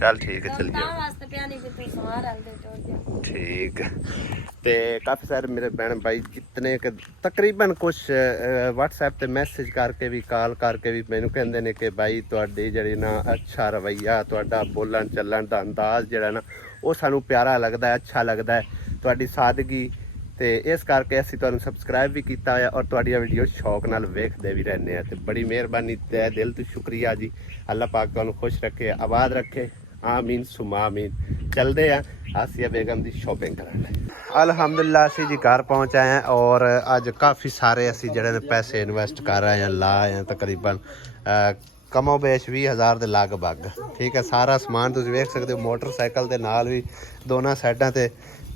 ਚੱਲ ਠੀਕ ਹੈ तो ਚੱਲ ता वास्ते प्यानी भी तू सवार आल दे टोर जा ਠੀਕ ਹੈ। ਤੇ ਕਾਫੀ ਸਾਰੇ ਮੇਰੇ ਭੈਣ ਭਾਈ ਜਿਤਨੇ ਕਿ ਤਕਰੀਬਨ ਕੁਝ WhatsApp ਤੇ ਮੈਸੇਜ ਕਰਕੇ ਵੀ ਕਾਲ ਕਰਕੇ ਵੀ ਮੈਨੂੰ ਕਹਿੰਦੇ ਨੇ ਕਿ ਭਾਈ ਤੁਹਾਡੀ ਜਿਹੜੀ ਨਾ ਅੱਛਾ ਰਵੱਈਆ, ਤੁਹਾਡਾ ਬੋਲਣ ਚੱਲਣ ਦਾ ਅੰਦਾਜ਼ ਜਿਹੜਾ ਨਾ ਉਹ ਸਾਨੂੰ ਪਿਆਰਾ ਲੱਗਦਾ ਹੈ, ਅੱਛਾ ਲੱਗਦਾ ਹੈ, ਤੁਹਾਡੀ ਸਾਦਗੀ। ਤੇ ਇਸ ਕਰਕੇ ਅਸੀਂ ਤੁਹਾਨੂੰ ਸਬਸਕ੍ਰਾਈਬ ਵੀ ਕੀਤਾ ਹੋਇਆ ਔਰ ਤੁਹਾਡੀਆਂ ਵੀਡੀਓ ਸ਼ੌਕ ਨਾਲ ਵੇਖਦੇ ਵੀ ਰਹਿੰਦੇ ਆ। ਤੇ ਬੜੀ ਮਿਹਰਬਾਨੀ ਤੇ ਦਿਲ ਤੋਂ ਸ਼ੁਕਰੀਆ ਜੀ। ਅੱਲਾਹ ਪਾਕ ਤੁਹਾਨੂੰ ਖੁਸ਼ ਰੱਖੇ, ਆਬਾਦ ਰੱਖੇ, ਆਮੀਨ ਸੁਮਾ ਆਮੀਨ। चलते हैं आसिया बेगम की शॉपिंग करने। अल्हम्दुलिल्लाह असी जी घर पहुँच आए हैं और अज काफ़ी सारे असी जड़े पैसे इन्वेस्ट कर रहे हैं, ला आए हैं तकरीबन कमो बेश 20,000 के लगभग। ठीक है, सारा समान तुम वेख सकते हो, मोटरसाइकिल के नाल भी दोनों साइडों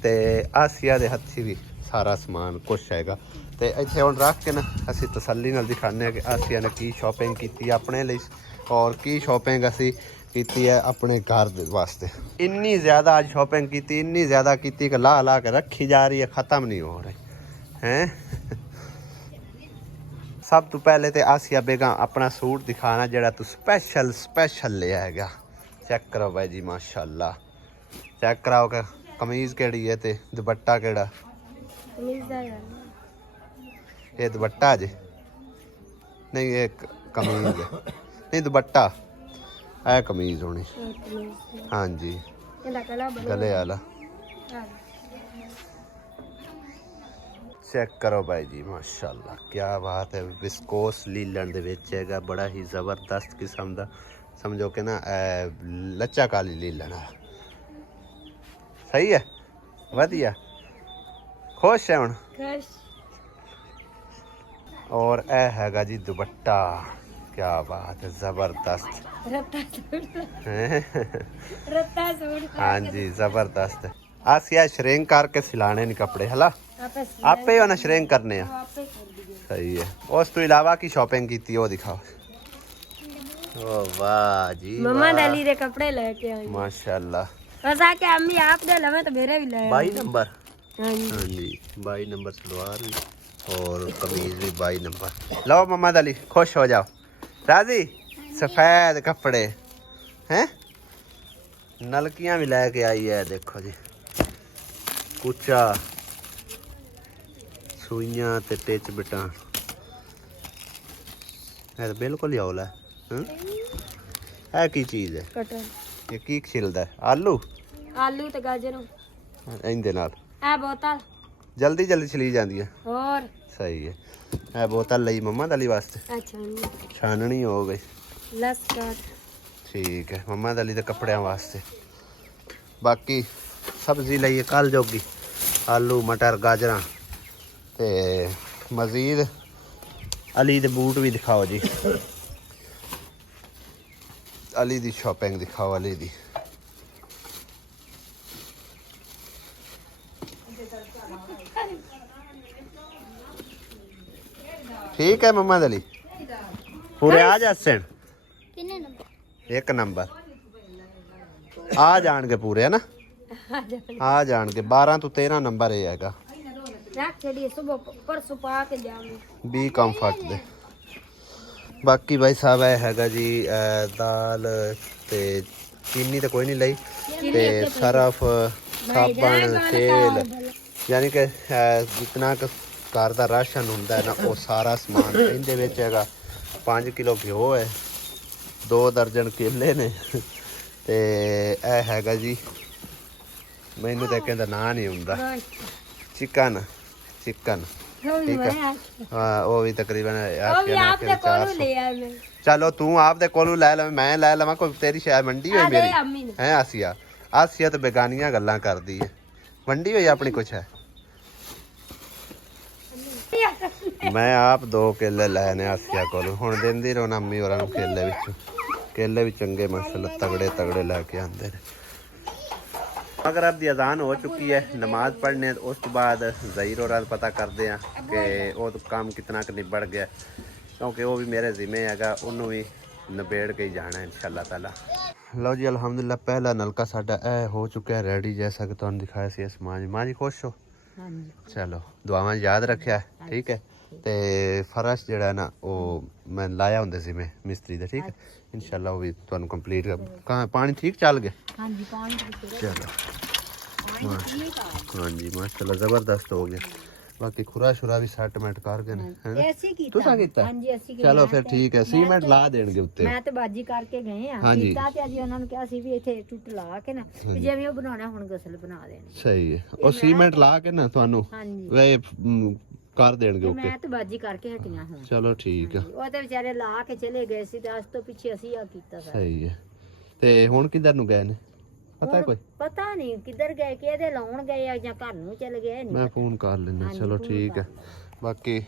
ते आसिया के हथी भी सारा समान कुछ हैगा। तो इत्थे हुण रख के ना असी तसल्ली नाल दिखाने कि आसिया ने की शॉपिंग की अपने लिए और की शॉपिंग असी की है अपने घर वास्ते। इन्नी ज़्यादा आज शॉपिंग की, इन्नी ज़्यादा की कि ला ला के रखी जा रही है, ख़त्म नहीं हो रही हैं। सब तो पहले तो आसिया बेगम अपना सूट दिखाना जरा तू स्पेशल ले आएगा। चेक करो भाई जी माशाल्लाह, चेक कराओ कि कमीज़ केड़ी है ते दुपट्टा केड़ा। ये दुपट्टा जी नहीं, ये कमीज़ है नहीं दुपट्टा है, कमीज होनी। हाँ जी गले वाला चेक करो भाई जी माशाल्लाह, क्या बात है। विस्कोस लीलन दे विच हैगा, बड़ा ही ज़बरदस्त किस्म दा, समझो कि ना लच्चा काली लीलन है। सही है, वधिया, खुश है हुण। और ए हैगा जी दुपट्टा, क्या बात है, ज़बरदस्त। हाँ जी ज़बरदस्त। आसिया श्रेंक करके सिलाने नहीं कपड़े हला, आपे ही होना श्रेंक करने हैं। सही है। उस तो इलावा की शॉपिंग की थी वो दिखाओ। ओ वाह जी मम्मा दली रे कपड़े लेके आई माशाल्लाह। बस आके अम्मी आप दे लवे तो मेरे भी ले 22 नंबर। हाँ हाँ जी 22 नंबर सलवार भी और कमीज भी 22 नंबर। लो मम्मा दली खुश हो जाओ, राजी। सफेद कपड़े हैं, नलकियां भी लेके आई है, देखो जी कुचा सुइयां ते टिच बिटा है, तो बिल्कुल ही हौला है। की चीज़ है कटन ये, की छिलदा है? आलू आलू ते गाजर इंदे नाल ए बोतल जल्दी जल्दी छिली जाती है। और सही है। ए बोतल लई मम्मा दली वास्ते, अच्छा छाननी हो गई। लस काट ठीक है, मम्मा दली के कपड़िया वास्ते। बाकी सब्जी लईए कल जोगी, आलू मटर गाजर ते मजीद अली दे बूट भी दिखाओ जी, अली दी शॉपिंग दिखाओ अली दी। ठीक है मम्मा दली पूरे आ जा सेन किन्ने नंबर? एक नंबर आ जाएंगे पूरे है ना, आ जाएंगे 12 तो 13 नंबर ये हैगा। रख छड़ी सुबह परसों पा के जाऊंगी बी कंफर्ट दे। बाकी भाई साहब है हैगा जी दाल ते चीनी तो कोई नहीं लई ते सरफ साबन तेल, यानी कि जितना घर का राशन होंदा है ना वो सारा समान इहदे विच हैगा। 5 किलो घिओ है, 2 दर्जन केले ने ते ए हैगा जी मैनू तो कहंदा ना नहीं हुंदा चिकन ठीक है। हाँ वो भी तकरीबन चलो तू आप दे कोलू लै लव, मैं लै लवां, कोई तेरी शायद मंडी होई मेरी है। आसिया आसिया तो बेगानियां गल्लां करदी है, मंडी होई अपनी कुछ है। मैं आप 2 केले लैने आसिया कोलू, हुण दिंदी रौना अम्मी होरां नूं केले विचों, केले भी चंगे माशाल्लाह तगड़े तगड़े लैके आंदे ने। मगरिब की अजान हो चुकी है, नमाज पढ़ने उस तो बाद ज़हीर और पता करते हैं कि वो तो काम कितना क निबड़ गया, क्योंकि वो भी मेरे जिम्मे हैगा, उन्होंने भी नबेड़ के ही जाना है इंशाल्लाह ताला। लो जी अल्हम्दुलिल्लाह पहला नलका साडा ए हो चुका है रेडी, जैसा कि तुहानू दिखाया सी इस मां जी खुश हो? हाँ जी। चलो दुआवां याद रखिया है, ठीक है। ते फर्श जड़ा ना वो मैं लाया होंदे सी मैं मिस्त्री दे, ठीक है। इंशाल्लाह वो भी तुहानू कंप्लीट कहाँ पानी ठीक चल गया? हाँ जी पानी चलो हाँ जी माशाल्लाह ज़बरदस्त हो गया। बाकी खुरा शुरा भी सेटमेंट कर गए हैं, ऐसी कीता तुसा कीता? हाँ जी ऐसी चलो फिर ठीक है, सीमेंट ला देंगे उत्ते। ਮੈਂ ਤੇ ਬਾਜੀ ਕਰਕੇ ਗਏ ਆ ਹਾਂਜੀ। ਕੀਤਾ ਤੇ ਅਜੀ ਉਹਨਾਂ ਨੂੰ ਕਿਹਾ ਸੀ ਵੀ ਇੱਥੇ ਟੁੱਟ ਲਾ ਕੇ ਨਾ ਵੀ ਜਿਵੇਂ ਉਹ ਬਣਾਉਣਾ ਹੁਣ ਗਸਲ ਬਣਾ ਦੇਣੀ। ਸਹੀ ਹੈ, ਉਹ ਸੀਮੈਂਟ ਲਾ ਕੇ ਨਾ ਤੁਹਾਨੂੰ ਹਾਂਜੀ ਵੇ ਕਰ ਦੇਣਗੇ ਓਕੇ। ਮੈਂ ਤੇ ਬਾਜੀ ਕਰਕੇ ਹਟੀਆਂ ਹੁਣ। ਚਲੋ ਠੀਕ ਹੈ, ਉਹ ਤੇ ਵਿਚਾਰੇ ਲਾ ਕੇ ਚਲੇ ਗਏ ਸੀ ਤੇ ਅੱਜ ਤੋਂ ਪਿੱਛੇ ਅਸੀਂ ਆ ਕੀਤਾ ਸਾਰਾ। ਸਹੀ ਹੈ। ਤੇ ਹੁਣ ਕਿੱਧਰ ਨੂੰ ਗਏ ਨੇ ਪਤਾ ਹੈ ਕੋਈ? ਪਤਾ ਨਹੀਂ ਕਿੱਧਰ ਗਏ, ਕਿਹਦੇ ਲਾਉਣ ਗਏ ਆ ਜਾਂ ਘਰ ਨੂੰ ਚਲੇ ਗਏ ਨਹੀਂ। ਮੈਂ ਫੋਨ ਕਰ ਲੈਣਾ। ਚਲੋ ਠੀਕ ਹੈ। ਬਾਕੀ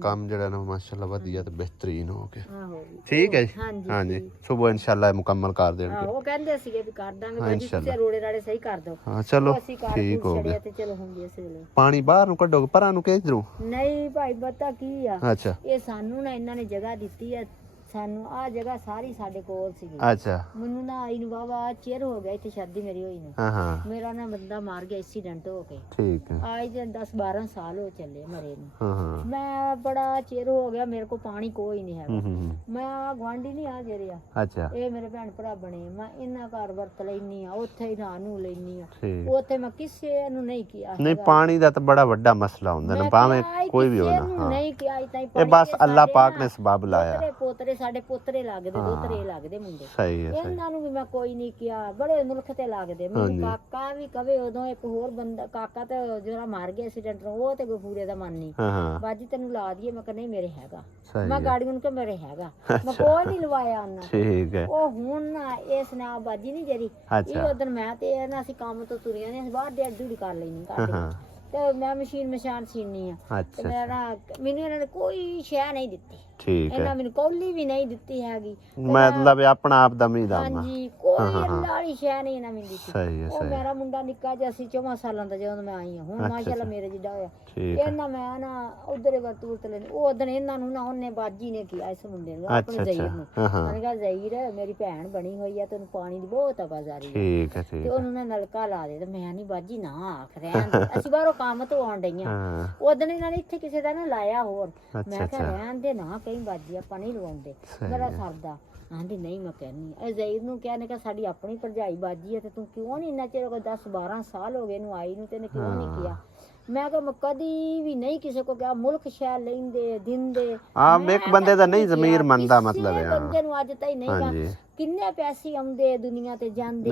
ਕੰਮ ਜਿਹੜਾ ਨਾ ਮਾਸ਼ਾਅੱਲਾ ਵਧੀਆ ਤੇ ਬਿਹਤਰੀਨ ਹੋ ਗਿਆ। ਆਹੋ ਠੀਕ ਹੈ ਜੀ। ਹਾਂਜੀ ਹਾਂਜੀ ਸਵੇਰ ਇਨਸ਼ਾਅੱਲਾ ਮੁਕੰਮਲ ਕਰ ਦੇਣਗੇ। ਆਹੋ ਉਹ ਕਹਿੰਦੇ ਸੀਗੇ ਵੀ ਕਰ ਦਾਂਗੇ ਹਾਂ, ਬਾਜੀ ਇੰਸ਼ਾਅੱਲਾ। ਤੁਸੀਂ ਰੋੜੇ ਰਾੜੇ ਸਹੀ ਕਰ ਦਿਓ। ਹਾਂ ਚਲੋ ਅਸੀਂ ਕਾਰ ਠੀਕ ਹੋ ਗਿਆ। ਤੇ ਚਲੋ ਹੁੰਦੀ ਇਸ ਵੇਲੇ ਪਾਣੀ ਬਾਹਰ ਨੂੰ ਕੱਢੋਗੇ ਪਰਾਂ ਨੂੰ ਕਿ ਇਧਰੋਂ? ਨਹੀਂ ਭਾਈ ਪਤਾ ਕੀ ਆ, ਅੱਛਾ ਇਹ ਸਾਨੂੰ ਨਾ ਇਹਨਾਂ ਨੇ ਜਗ੍ਹਾ ਦਿੱਤੀ ਆ, ਸਾਨੂੰ ਆ ਜਗ੍ਹਾ ਸਾਰੀ ਸਾਡੇ ਕੋਲ ਸੀਗੀ। ਅੱਛਾ ਮੈਨੂੰ ਨਾ ਆਈ ਨੂੰ ਬਾਬਾ ਚਿਰ ਹੋ ਗਿਆ ਇੱਥੇ ਸ਼ਾਦੀ ਮੇਰੀ ਹੋਈ ਨੂੰ। ਹਾਂ ਹਾਂ ਮੇਰਾ ਨਾ ਬੰਦਾ ਮਾਰ ਗਿਆ ਐਕਸੀਡੈਂਟ ਹੋ ਕੇ, ਠੀਕ ਹੈ। ਆਜ ਦੇ 10-12 ਸਾਲ ਹੋ ਚੱਲੇ ਮਰੇ ਨੂੰ। ਹਾਂ ਹਾਂ ਮੈਂ ਬੜਾ ਚਿਰ ਹੋ ਗਿਆ, ਮੇਰੇ ਕੋਲ ਪਾਣੀ ਕੋਈ ਨਹੀਂ ਹੈਗਾ। ਹੂੰ ਮੈਂ ਗਵਾਂਢੀ ਨਹੀਂ ਆ ਜਿਹੜੇ ਆ, ਅੱਛਾ ਇਹ ਮੇਰੇ ਭੈਣ ਭਰਾ ਬਣੇ, ਮੈਂ ਇਹਨਾਂ ਘਰ ਵਰਤ ਲੈਨੀ ਆ, ਉੱਥੇ ਹੀ ਰਾਹ ਨੂੰ ਲੈਨੀ ਆ, ਠੀਕ। ਉੱਥੇ ਮੈਂ ਕਿਸੇ ਨੂੰ ਨਹੀਂ ਕਿਹਾ ਨਹੀਂ ਪਾਣੀ ਦਾ ਤਾਂ ਬੜਾ ਵੱਡਾ ਮਸਲਾ ਹੁੰਦਾ ਨਾ, ਭਾਵੇਂ ਕੋਈ ਵੀ ਹੋਣਾ। ਹਾਂ ਨਹੀਂ ਕਿਹਾ ਇਤਾਂ ਇਹ ਬਸ ਅੱਲਾਹ ਪਾਕ ਨੇ ਸਬਬ ਲਾਇਆ। ਪੋਤਰੇ ਸਾਡੇ ਪੋਤਰੇ ਲੱਗਦੇ, ਦੋਤਰੇ ਲੱਗਦੇ ਮੁੰਡੇ। ਸਹੀ ਹੈ ਸਹੀ। ਇਹਨਾਂ ਨੂੰ ਵੀ ਮੈਂ ਕੋਈ ਨਹੀਂ ਕਿਹਾ, ਬੜੇ ਮੁਲਕ ਤੇ ਲੱਗਦੇ। ਮੈਨੂੰ ਕਾਕਾ ਵੀ ਕਵੇ ਉਦੋਂ ਇੱਕ ਹੋਰ ਬੰਦਾ ਕਾਕਾ ਤੇ ਜਿਹੜਾ ਮਾਰ ਗਿਆ ਐਕਸੀਡੈਂਟ ਨੂੰ, ਉਹ ਤੇ ਗਫੂਰੇ ਦਾ ਮਨ ਨਹੀਂ। ਹਾਂ ਹਾਂ ਬਾਜੀ ਤੈਨੂੰ ਲਾ ਦਈਏ, ਮੈਂ ਕਿਹਾ ਨਹੀਂ ਮੇਰੇ ਹੈਗਾ। ਸਹੀ ਮੈਂ ਹੈ। ਗਾੜੀ ਨੂੰ ਕਿ ਮੇਰੇ ਹੈਗਾ, ਮੈਂ ਕੋਈ ਨਹੀਂ ਲਵਾਇਆ ਉਹਨਾਂ। ਠੀਕ ਹੈ। ਉਹ ਹੁਣ ਨਾ ਇਸ ਨਾਲ ਬਾਜੀ ਨਹੀਂ ਜਿਹੜੀ, ਇਹ ਉਦੋਂ ਮੈਂ ਤੇ ਇਹ ਨਾ ਅਸੀਂ ਕੰਮ ਤੋਂ ਤੁਰੀਆਂ ਨੇ, ਅਸੀਂ ਬਾਹਰ ਡੇਢ ਦੂਰੀ ਕਰ ਲੈਣੀ ਘਰ ਤੇ ਮੈਂ ਮਸ਼ੀਨ ਸੀਨੀ ਆ ਤੇ ਅੱਛਾ ਮੇਰਾ ਮੈਨੂੰ ਇਹਨਾਂ ਨੇ ਕੋਈ ਸ਼ੈ ਨਹੀਂ ਦਿੱਤੀ। ਠੀਕ ਹੈ। ਇਹਨਾਂ ਮੈਨੂੰ ਕੌਲੀ ਵੀ ਨਹੀਂ ਦਿੱਤੀ ਹੈਗੀ, ਮਤਲਬ ਆਪਣਾ ਆਪ ਦਾ ਮੀਦਾਂ। ਹਾਂਜੀ ਕੋਈ ਲਾੜੀ ਸ਼ੈ ਨਹੀਂ ਇਹਨਾਂ ਮੈਨੂੰ ਦਿੱਤੀ। ਸਹੀ ਹੈ ਉਹ ਸਹੀ। ਮੇਰਾ ਮੁੰਡਾ ਨਿੱਕਾ ਜਿਹਾ ਸੀ 14 ਸਾਲਾਂ ਦਾ ਜਦੋਂ ਮੈਂ ਆਈ ਹਾਂ, ਹੁਣ ਮਾਸ਼ਾਅੱਲਾ ਮੇਰੇ ਜਿੱਡਾ ਹੋਇਆ। ਠੀਕ ਹੈ। ਇਹਨਾਂ ਮੈਂ ਨਾ ਉਧਰੇ ਵਰਤੂਤ ਲੈਣੀ, ਉਹ ਉਦੋਂ ਇਹਨਾਂ ਨੂੰ ਨਾ ਉਹਨੇ ਬਾਜੀ ਨੇ ਕਿਹਾ ਇਸ ਮੁੰਡੇ ਨੂੰ, ਆਪਣੇ ਜ਼ਹੀਰ ਨੂੰ। ਮੈਂ ਕਿਹਾ ਜ਼ਹੀਰ ਮੇਰੀ ਭੈਣ ਬਣੀ ਹੋਈ ਆ, ਤੈਨੂੰ ਪਾਣੀ ਦੀ ਬਹੁਤ ਆਵਾਜ਼ਾਰੀ ਹੈ। ਠੀਕ ਹੈ ਠੀਕ ਤੇ ਉਹਨੂੰ ਨਾ ਨਲਕਾ ਲਾ ਦੇ, ਤੇ ਮੈਂ ਨਹੀਂ ਬਾਜੀ ਨਾ ਆਖ ਰਹਿਣ ਦੇ, ਅਸੀਂ ਬਾਹਰੋਂ ਕੰਮ ਤੋਂ ਆਉਣ ਡਈਆਂ। ਉਦੋਂ ਇਹਨਾਂ ਨੇ ਇੱਥੇ ਕਿਸੇ ਦਾ ਨਾ ਲਾਇਆ ਹੋਰ, ਮੈਂ ਕਿਹਾ ਰਹਿਣ ਦੇ ਨਾ ਕਈ ਬਾਜੀ ਆਪਾਂ ਨਹੀਂ ਲਵਾਉਂਦੇ, ਮੇਰਾ ਸਰਦਾ। ਆਂਦੀ ਨਹੀਂ ਮੈਂ ਕਹਿੰਨੀ ਇਹ ਜ਼ਹੀਰ ਨੂੰ ਕਿਹਾ ਨੇ ਕਿ ਸਾਡੀ ਆਪਣੀ ਭਰਜਾਈ ਬਾਜੀ ਹੈ ਤੇ ਤੂੰ ਕਿਉਂ ਨਹੀਂ ਇੰਨਾ ਚਿਰ, 10-12 ਸਾਲ ਹੋ ਗਏ ਇਹਨੂੰ ਆਈ ਨੂੰ, ਤੈਨੂੰ ਕਿਉਂ ਨਹੀਂ ਕਿਹਾ? ਮੈਂ ਕਿਹਾ ਮੈਂ ਕਦੀ ਵੀ ਨਹੀਂ ਕਿਸੇ ਕੋ ਕਿਹਾ, ਮੁਲਕ ਸ਼ਹਿਰ ਲੈਂਦੇ ਦਿੰਦੇ। ਇੱਕ ਬੰਦੇ ਦਾ ਨਹੀਂ ਜ਼ਮੀਰ ਮੰਨਦਾ ਮਤਲਬ ਹੈ। ਬੰਦੇ ਨੂੰ ਅੱਜ ਤਾਈਂ ਨਹੀਂ ਕਿਹਾ ਕਿੰਨੇ ਪੈਸੇ ਆਉਂਦੇ ਦੁਨੀਆ ਤੇ ਜਾਂਦੇ,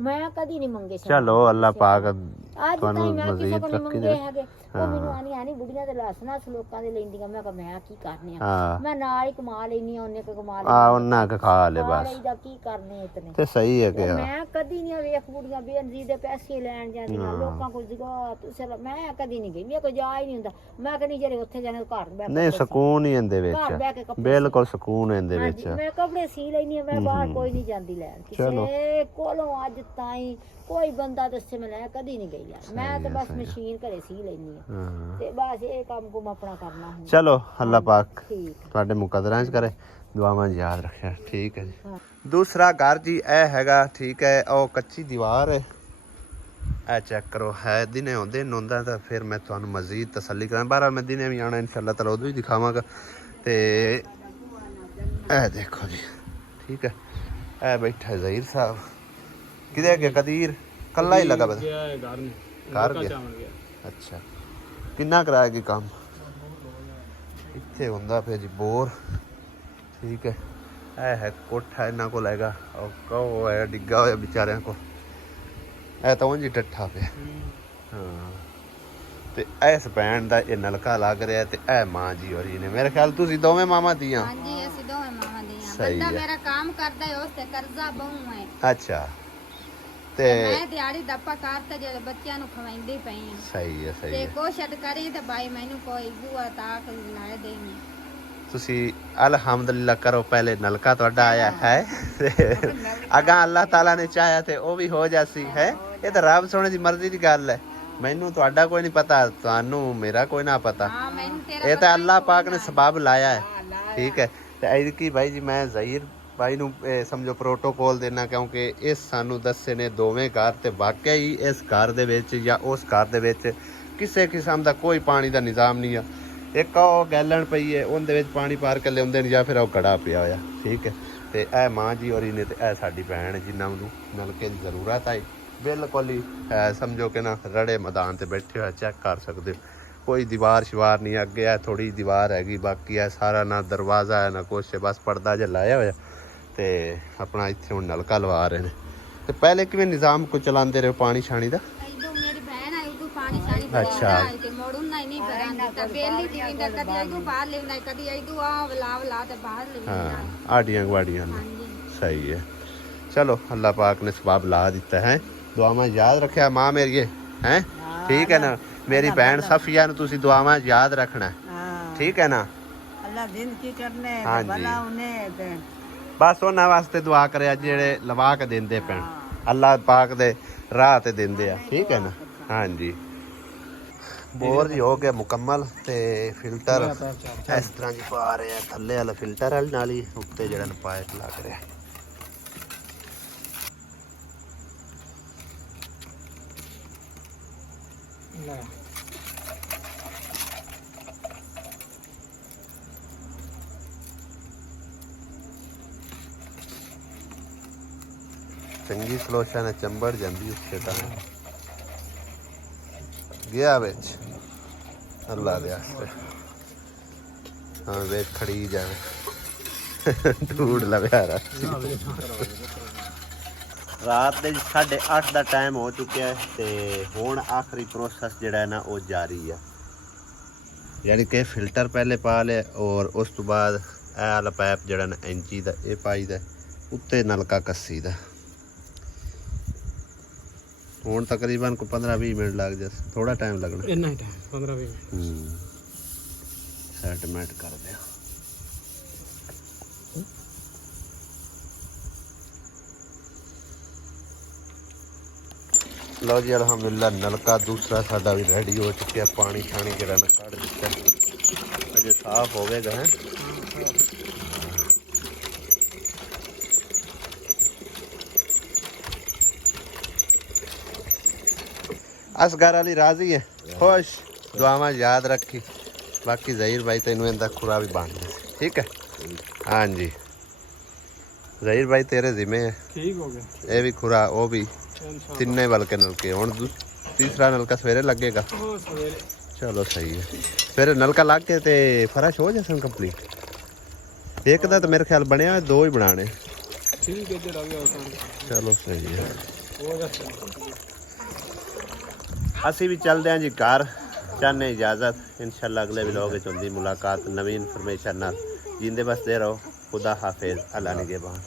ਮੈਂ ਕਦੀ ਨਹੀਂ ਮੰਗੇ। ਚਲੋ ਅੱਲਾਹ ਪਾਕ ਅੱਜ ਤਾਈਂ ਮੈਂ ਕਿਸੇ ਕੋ ਨਹੀਂ ਮੰਗੇ ਹੈਗੇ। ਉਹ ਮੈਨੂੰ ਆਨੀ ਬੁੜੀਆਂ ਦੇ ਲਾਸਨਾ ਲੋਕਾਂ ਦੇ ਲੈਂਦੀਆਂ, ਮੈਂ ਕਿਹਾ ਮੈਂ ਕੀ ਕਰਨੇ ਆ, ਮੈਂ ਨਾਲ ਹੀ ਕਮਾ ਲੈਣੀ ਆ, ਉਹਨੇ ਕਮਾ ਲੈਣੀ ਆ, ਉਹਨਾਂ ਕ ਖਾ ਲੈ ਬਸ। ਦਾ ਕੀ ਕਰਨੇ ਇਤਨੇ ਤੇ ਸਹੀ ਹੈ ਕਿ ਮੈਂ ਕਦੀ ਨਹੀਂ ਵੇਖ ਬੁੜੀਆਂ ਬੇਨਜ਼ੀ ਦੇ ਪੈਸੇ ਲੈਣ ਜਾਂਦੀਆਂ ਲੋਕਾਂ ਕੋਲ ਜਗਾ ਤੁਸੀਂ, ਮੈਂ ਕਦੀ ਨਹੀਂ ਗਈ, ਮੇਰੇ ਕੋਲ ਜਾ ਹੀ ਨਹੀਂ ਹੁੰਦਾ। ਮੈਂ ਕਹਿੰਦੀ ਜਿਹੜੇ ਉੱਥੇ ਜਾਣੇ ਘਰ ਬੈਠ ਨਹੀਂ ਸਕੂਨ ਹੀ ਇਹਦੇ ਵਿੱਚ, ਬਿਲਕੁਲ ਸਕੂਨ ਇਹਦੇ ਵਿੱਚ। ਮੈਂ ਕੱਪੜੇ ਸੀ ਲੈਣੀ ਆ, ਮੈਂ ਬਾਹਰ ਕੋਈ ਨਹੀਂ ਜਾਂਦੀ ਲੈਣ ਕਿਸੇ ਕੋਲੋਂ ਅੱਜ ਤਾਈਂ, ਕੋਈ ਬੰਦਾ ਦੱਸੇ ਮੈਂ ਲੈ ਕਦੀ ਨਹੀਂ ਗਈ ਯਾਰ। ਮੈਂ ਤਾਂ ਬਸ ਮਸ਼ੀਨ ਘਰੇ ਸੀ ਲੈਣੀ ਆ ਤੇ ਬਸ ਇਹ ਕੰਮ ਕੁਮ ਆਪਣਾ ਕਰਨਾ ਹੁੰਦਾ। ਚਲੋ ਅੱਲਾਹ ਪਾਕ ਠੀਕ ਤੁਹਾਡੇ ਮੁਕੱਦਰਾਂ 'ਚ ਕਰੇ, ਦੁਆਵਾਂ ਯਾਦ ਰੱਖਿਆ। ਠੀਕ ਹੈ ਜੀ। ਦੂਸਰਾ ਘਰ ਜੀ ਇਹ ਹੈਗਾ, ਠੀਕ ਹੈ। ਉਹ ਕੱਚੀ ਦੀਵਾਰ ਹੈ, ਇਹ ਚੈੱਕ ਕਰੋ ਹੈ। ਦਿਨੇ ਆਉਂਦੇ ਨੁੰਦਾ ਤਾਂ ਫਿਰ ਮੈਂ ਤੁਹਾਨੂੰ ਮਜ਼ੀਦ ਤਸੱਲੀ ਕਰਾਂ। ਬਾਹਰ ਮੈਂ ਦਿਨੇ ਵੀ ਆਉਣਾ ਇਨਸ਼ਾਅੱਲਾ ਤਾਲਾ, ਉਦੋਂ ਵੀ ਦਿਖਾਵਾਂਗਾ। ਤੇ ਇਹ ਦੇਖੋ ਜੀ, ਠੀਕ ਹੈ। ਇਹ ਬੈਠਾ ਜ਼ਹੀਰ ਸਾਹਿਬ, ਕਿਧਰ ਗਿਆ ਕਦੀਰ? ਕੱਲਾ ਹੀ ਲਗਾ ਬਸ ਘਰ ਗਿਆ। ਅੱਛਾ ਕਿੰਨਾ ਕਰਾਇਆ ਕੀ ਕੰਮ? ਇੱਥੇ ਹੁੰਦਾ ਫਿਰ ਜੀ ਬੋਰ। ਠੀਕ ਹੈ। ਇਹ ਹੈ ਕੋਠਾ ਇਹਨਾਂ ਕੋਲ ਹੈਗਾ, ਉਹ ਕਹੋ ਹੈ ਡਿੱਗਾ ਹੋਇਆ ਵਿਚਾਰਿਆਂ ਕੋਲ। ਇਹ ਤਾਂ ਉਂਝ ਹੀ ਟੱਠਾ ਪਿਆ। ਹਾਂ ਤੇ ਇਸ ਭੈਣ ਦਾ ਇਹ ਨਲਕਾ ਲੱਗ ਰਿਹਾ ਤੇ ਇਹ ਮਾਂ ਜੀ ਹੋਰੀ ਨੇ, ਮੇਰੇ ਖਿਆਲ ਤੁਸੀਂ ਦੋਵੇਂ ਮਾਮਾ ਦੀਆਂ? ਹਾਂਜੀ ਅਸੀਂ ਦੋਵੇਂ ਮਾਮਾ ਦੀਆਂ। ਸਹੀ ਬੰਦਾ ਹੈ। ਮੇਰਾ ਕੰਮ ਕਰਦਾ ਹੈ, ਉਸ ਤੇ ਕਰਜ਼ਾ ਬਹੁ ਹੈ। ਅੱਛਾ ਤੇ ਮੈਂ ਦਿਹਾੜੀ ਦੱਪਾ ਕਰਤਾ ਜਿਹੜੇ ਬੱਚਿਆਂ ਨੂੰ ਖਵਾਈਂਦੀ ਪਈ ਹਾਂ। ਸਹੀ ਹੈ ਸਹੀ ਤੇ ਹੈ ਕੋਸ਼ਿਸ਼ ਕਰੀ ਤੇ ਭਾਈ ਮੈਨੂੰ ਕੋਈ ਬੂਆ ਤਾਕ ਲਾਏ ਦੇਣੀ। ਤੁਸੀਂ ਅਲਹਮਦੁਲਿਲਾ ਕਰੋ, ਪਹਿਲੇ ਨਲਕਾ ਤੁਹਾਡਾ ਆਇਆ ਹੈ ਤੇ ਅਗਾਂ ਅੱਲਾਹ ਤਾਲਾ ਨੇ ਚਾਹਿਆ ਤੇ ਉਹ ਵੀ ਹੋ ਜਾਸੀ ਹੈ। ਇਹ ਤਾਂ ਰੱਬ ਸੋਹਣੇ ਦੀ ਮਰਜ਼ੀ ਦੀ ਗੱਲ ਹੈ। ਮੈਨੂੰ ਤੁਹਾਡਾ ਕੋਈ ਨਹੀਂ ਪਤਾ, ਤੁਹਾਨੂੰ ਮੇਰਾ ਕੋਈ ਨਾ ਪਤਾ, ਇਹ ਤਾਂ ਅੱਲਾਹ ਪਾਕ ਨੇ ਸਬਬ ਲਾਇਆ ਹੈ। ਠੀਕ ਹੈ। ਤੇ ਐਤਕੀ ਭਾਈ ਜੀ ਮੈਂ ਜ਼ਹੀਰ ਭਾਈ ਨੂੰ ਸਮਝੋ ਪ੍ਰੋਟੋਕੋਲ ਦੇਣਾ, ਕਿਉਂਕਿ ਇਸ ਸਾਨੂੰ ਦੱਸੇ ਨੇ ਦੋਵੇਂ ਘਰ ਤੇ ਵਾਕਿਆ ਹੀ ਇਸ ਘਰ ਦੇ ਵਿੱਚ ਜਾਂ ਉਸ ਘਰ ਦੇ ਵਿੱਚ ਕਿਸੇ ਕਿਸਮ ਦਾ ਕੋਈ ਪਾਣੀ ਦਾ ਨਿਜ਼ਾਮ ਨਹੀਂ ਆ। ਇੱਕ ਉਹ ਗੈਲਣ ਪਈ ਹੈ, ਉਹਦੇ ਵਿੱਚ ਪਾਣੀ ਪਾਰ ਕੇ ਲਿਆਉਂਦੇ ਨੇ ਜਾਂ ਫਿਰ ਉਹ ਘੜਾ ਪਿਆ ਹੋਇਆ। ਠੀਕ ਹੈ। ਤੇ ਇਹ ਮਾਂ ਜੀ ਹੋਰੀ ਨੇ ਤੇ ਇਹ ਸਾਡੀ ਭੈਣ ਜਿਨ੍ਹਾਂ ਨੂੰ ਨਲਕੇ ਦੀ ਜ਼ਰੂਰਤ ਹੈ, ਬਿਲਕੁਲ ਹੀ ਸਮਝੋ ਕਿ ਨਾ ਰੜੇ ਮੈਦਾਨ ਤੇ ਬੈਠੇ ਹੋਏ ਚੈੱਕ ਕਰ ਸਕਦੇ ਹੋ। ਕੋਈ ਦੀਵਾਰ ਸ਼ਿਵਾਰ ਨਹੀਂ, ਅੱਗੇ ਹੈ ਥੋੜੀ ਦੀਵਾਰ ਹੈਗੀ, ਬਾਕੀ ਹੈ ਸਾਰਾ ਨਾ ਦਰਵਾਜ਼ਾ ਹੈ ਨਾ ਕੁਛ, ਬਸ ਪਰਦਾ ਜਿਹਾ ਲਾਇਆ ਹੋਇਆ ਤੇ ਆਪਣਾ ਇੱਥੇ ਹੁਣ ਨਲਕਾ ਲਵਾ ਰਹੇ ਨੇ। ਤੇ ਪਹਿਲੇ ਕਿਵੇਂ ਨਿਜ਼ਾਮ ਕੋ ਚਲਾਉਂਦੇ ਰਹੇ ਪਾਣੀ ਛਾਣੀ ਦਾ? ਮੇਰੀ ਭੈਣ ਆਈ ਤੂੰ ਪਾਣੀ ਸਾਰੀ ਭਰਦਾ ਤੇ ਮੋੜਨ ਨਹੀਂ ਭਰਨ ਦਿੱਤਾ, ਪਹਿਲੀ ਜਿਵੇਂ ਦਾ ਕਦੀ ਆਈ ਤੂੰ ਬਾਹਰ ਲੈਂਦਾ, ਕਦੀ ਆਈ ਤੂੰ ਆ ਵਲਾ ਤੇ ਬਾਹਰ ਲੈਂਦਾ। ਹਾਂ, ਆਡੀਆਂ ਗਵਾੜੀਆਂ ਨੇ। ਸਹੀ ਹੈ। ਚਲੋ ਅੱਲਾਹ ਪਾਕ ਨੇ ਸਬਬ ਲਾ ਦਿੱਤਾ ਹੈ। ਦੁਆਵਾਂ ਯਾਦ ਰੱਖਿਆ ਮਾਂ ਮੇਰੀਏ ਹੈ। ਠੀਕ ਹੈ ਨਾ, ਮੇਰੀ ਭੈਣ ਸਫੀਆ ਨੂੰ ਤੁਸੀਂ ਦੁਆਵਾਂ ਯਾਦ ਰੱਖਣਾ। ਠੀਕ ਹੈ ਨਾ। ਅੱਲਾ ਦਿਨ ਕੀ ਕਰਨੇ ਹਾਂਜੀ। ਭਲਾ ਉਹਨੇ ਤੇ ਬਸ ਉਹਨਾਂ ਵਾਸਤੇ ਦੁਆ ਕਰਿਆ ਜਿਹੜੇ ਲਵਾ ਕੇ ਦਿੰਦੇ ਪੈਣ, ਅੱਲਾਹ ਪਾਕ ਦੇ ਰਾਹ ਤੇ ਦਿੰਦੇ ਆ। ਠੀਕ ਹੈ ਨਾ। ਹਾਂਜੀ, ਬੋਰ ਜੀ ਹੋ ਗਿਆ ਮੁਕੰਮਲ ਤੇ ਫਿਲਟਰ ਇਸ ਤਰ੍ਹਾਂ ਜੀ ਪਾ ਰਹੇ ਆ, ਥੱਲੇ ਵਾਲਾ ਫਿਲਟਰ ਵਾਲੀ ਨਾਲ ਹੀ ਉੱਤੇ ਜਿਹੜਾ ਪਾਇਪ ਲੱਗ ਰਿਹਾ। ਚੰਗੀ ਸਲੋਸ਼ਾ ਨੇ ਚੰਬੜ ਜਾਂਦੀ ਉਸੇ ਟਾਈਮ ਗਿਆ ਵਿੱਚ ਅੱਲਾ ਦੇ ਵਾਸਤੇ। ਹਾਂ ਵੇਖ ਖੜੀ ਜਾਵੇ ਧੂੜ ਲਵਿਆ ਰਾਤ ਦੇ 8:30 ਦਾ ਟਾਈਮ ਹੋ ਚੁੱਕਿਆ ਹੈ ਤੇ ਹੁਣ ਆਖਰੀ ਪ੍ਰੋਸੈਸ ਜਿਹੜਾ ਹੈ ਨਾ ਉਹ ਜਾਰੀ ਆ। ਯਾਨੀ ਕਿ ਫਿਲਟਰ ਪਹਿਲੇ ਪਾ ਲਿਆ ਔਰ ਉਸ ਤੋਂ ਬਾਅਦ ਇਹ ਵਾਲਾ ਪਾਈਪ ਜਿਹੜਾ ਨਾ ਇੰਚੀ ਦਾ ਇਹ ਪਾਈਦਾ, ਉੱਤੇ ਨਲਕਾ ਕੱਸੀ ਦਾ। ਹੁਣ ਤਕਰੀਬਨ को 15-20 मिनट लग जाए, थोड़ा टाइम लगना, इतना ही टाइम 15-20 मिनट सेटमेंट कर दिया। लो जी अल्हम्दुलिल्लाह नलका दूसरा साडा भी रेडी हो चुका है। पानी छानी जरा ना कढ़ दिता, अजे साफ होवेगा है। असगर अली राजी है, खुश, दुआवां याद रखी। बाकी जहीर भाई तेनों इंदा खुरा भी बन गया। ठीक है। हाँ जी जहीर भाई तेरे जिम्मे है। ठीक हो गया। ये भी खुरा वो भी तिन्ने बल्कि नलके हुण तीसरा नलका सवेरे लगेगा। चलो सही है। फिर नलका लग के ते फर्श हो जाए कंप्लीट। एक दा तो मेरे ख्याल बनया, दो ही बनाने। ठीक है। चलो सही है। ਅਸੀਂ ਵੀ ਚੱਲਦੇ ਹਾਂ ਜੀ ਘਰ, ਚਾਹਨੇ ਇਜਾਜ਼ਤ। ਇਨਸ਼ਾਅੱਲਾ ਅਗਲੇ ਵਲੋਗ ਵਿੱਚ ਹੁੰਦੀ ਮੁਲਾਕਾਤ ਨਵੀਂ ਇਨਫੋਰਮੇਸ਼ਨ ਨਾਲ। ਜਿੰਦੇ ਬਸਦੇ ਰਹੋ। ਖੁਦਾ ਹਾਫਿਜ਼। ਅੱਲਾ ਨਿਗਹਿਬਾਨ।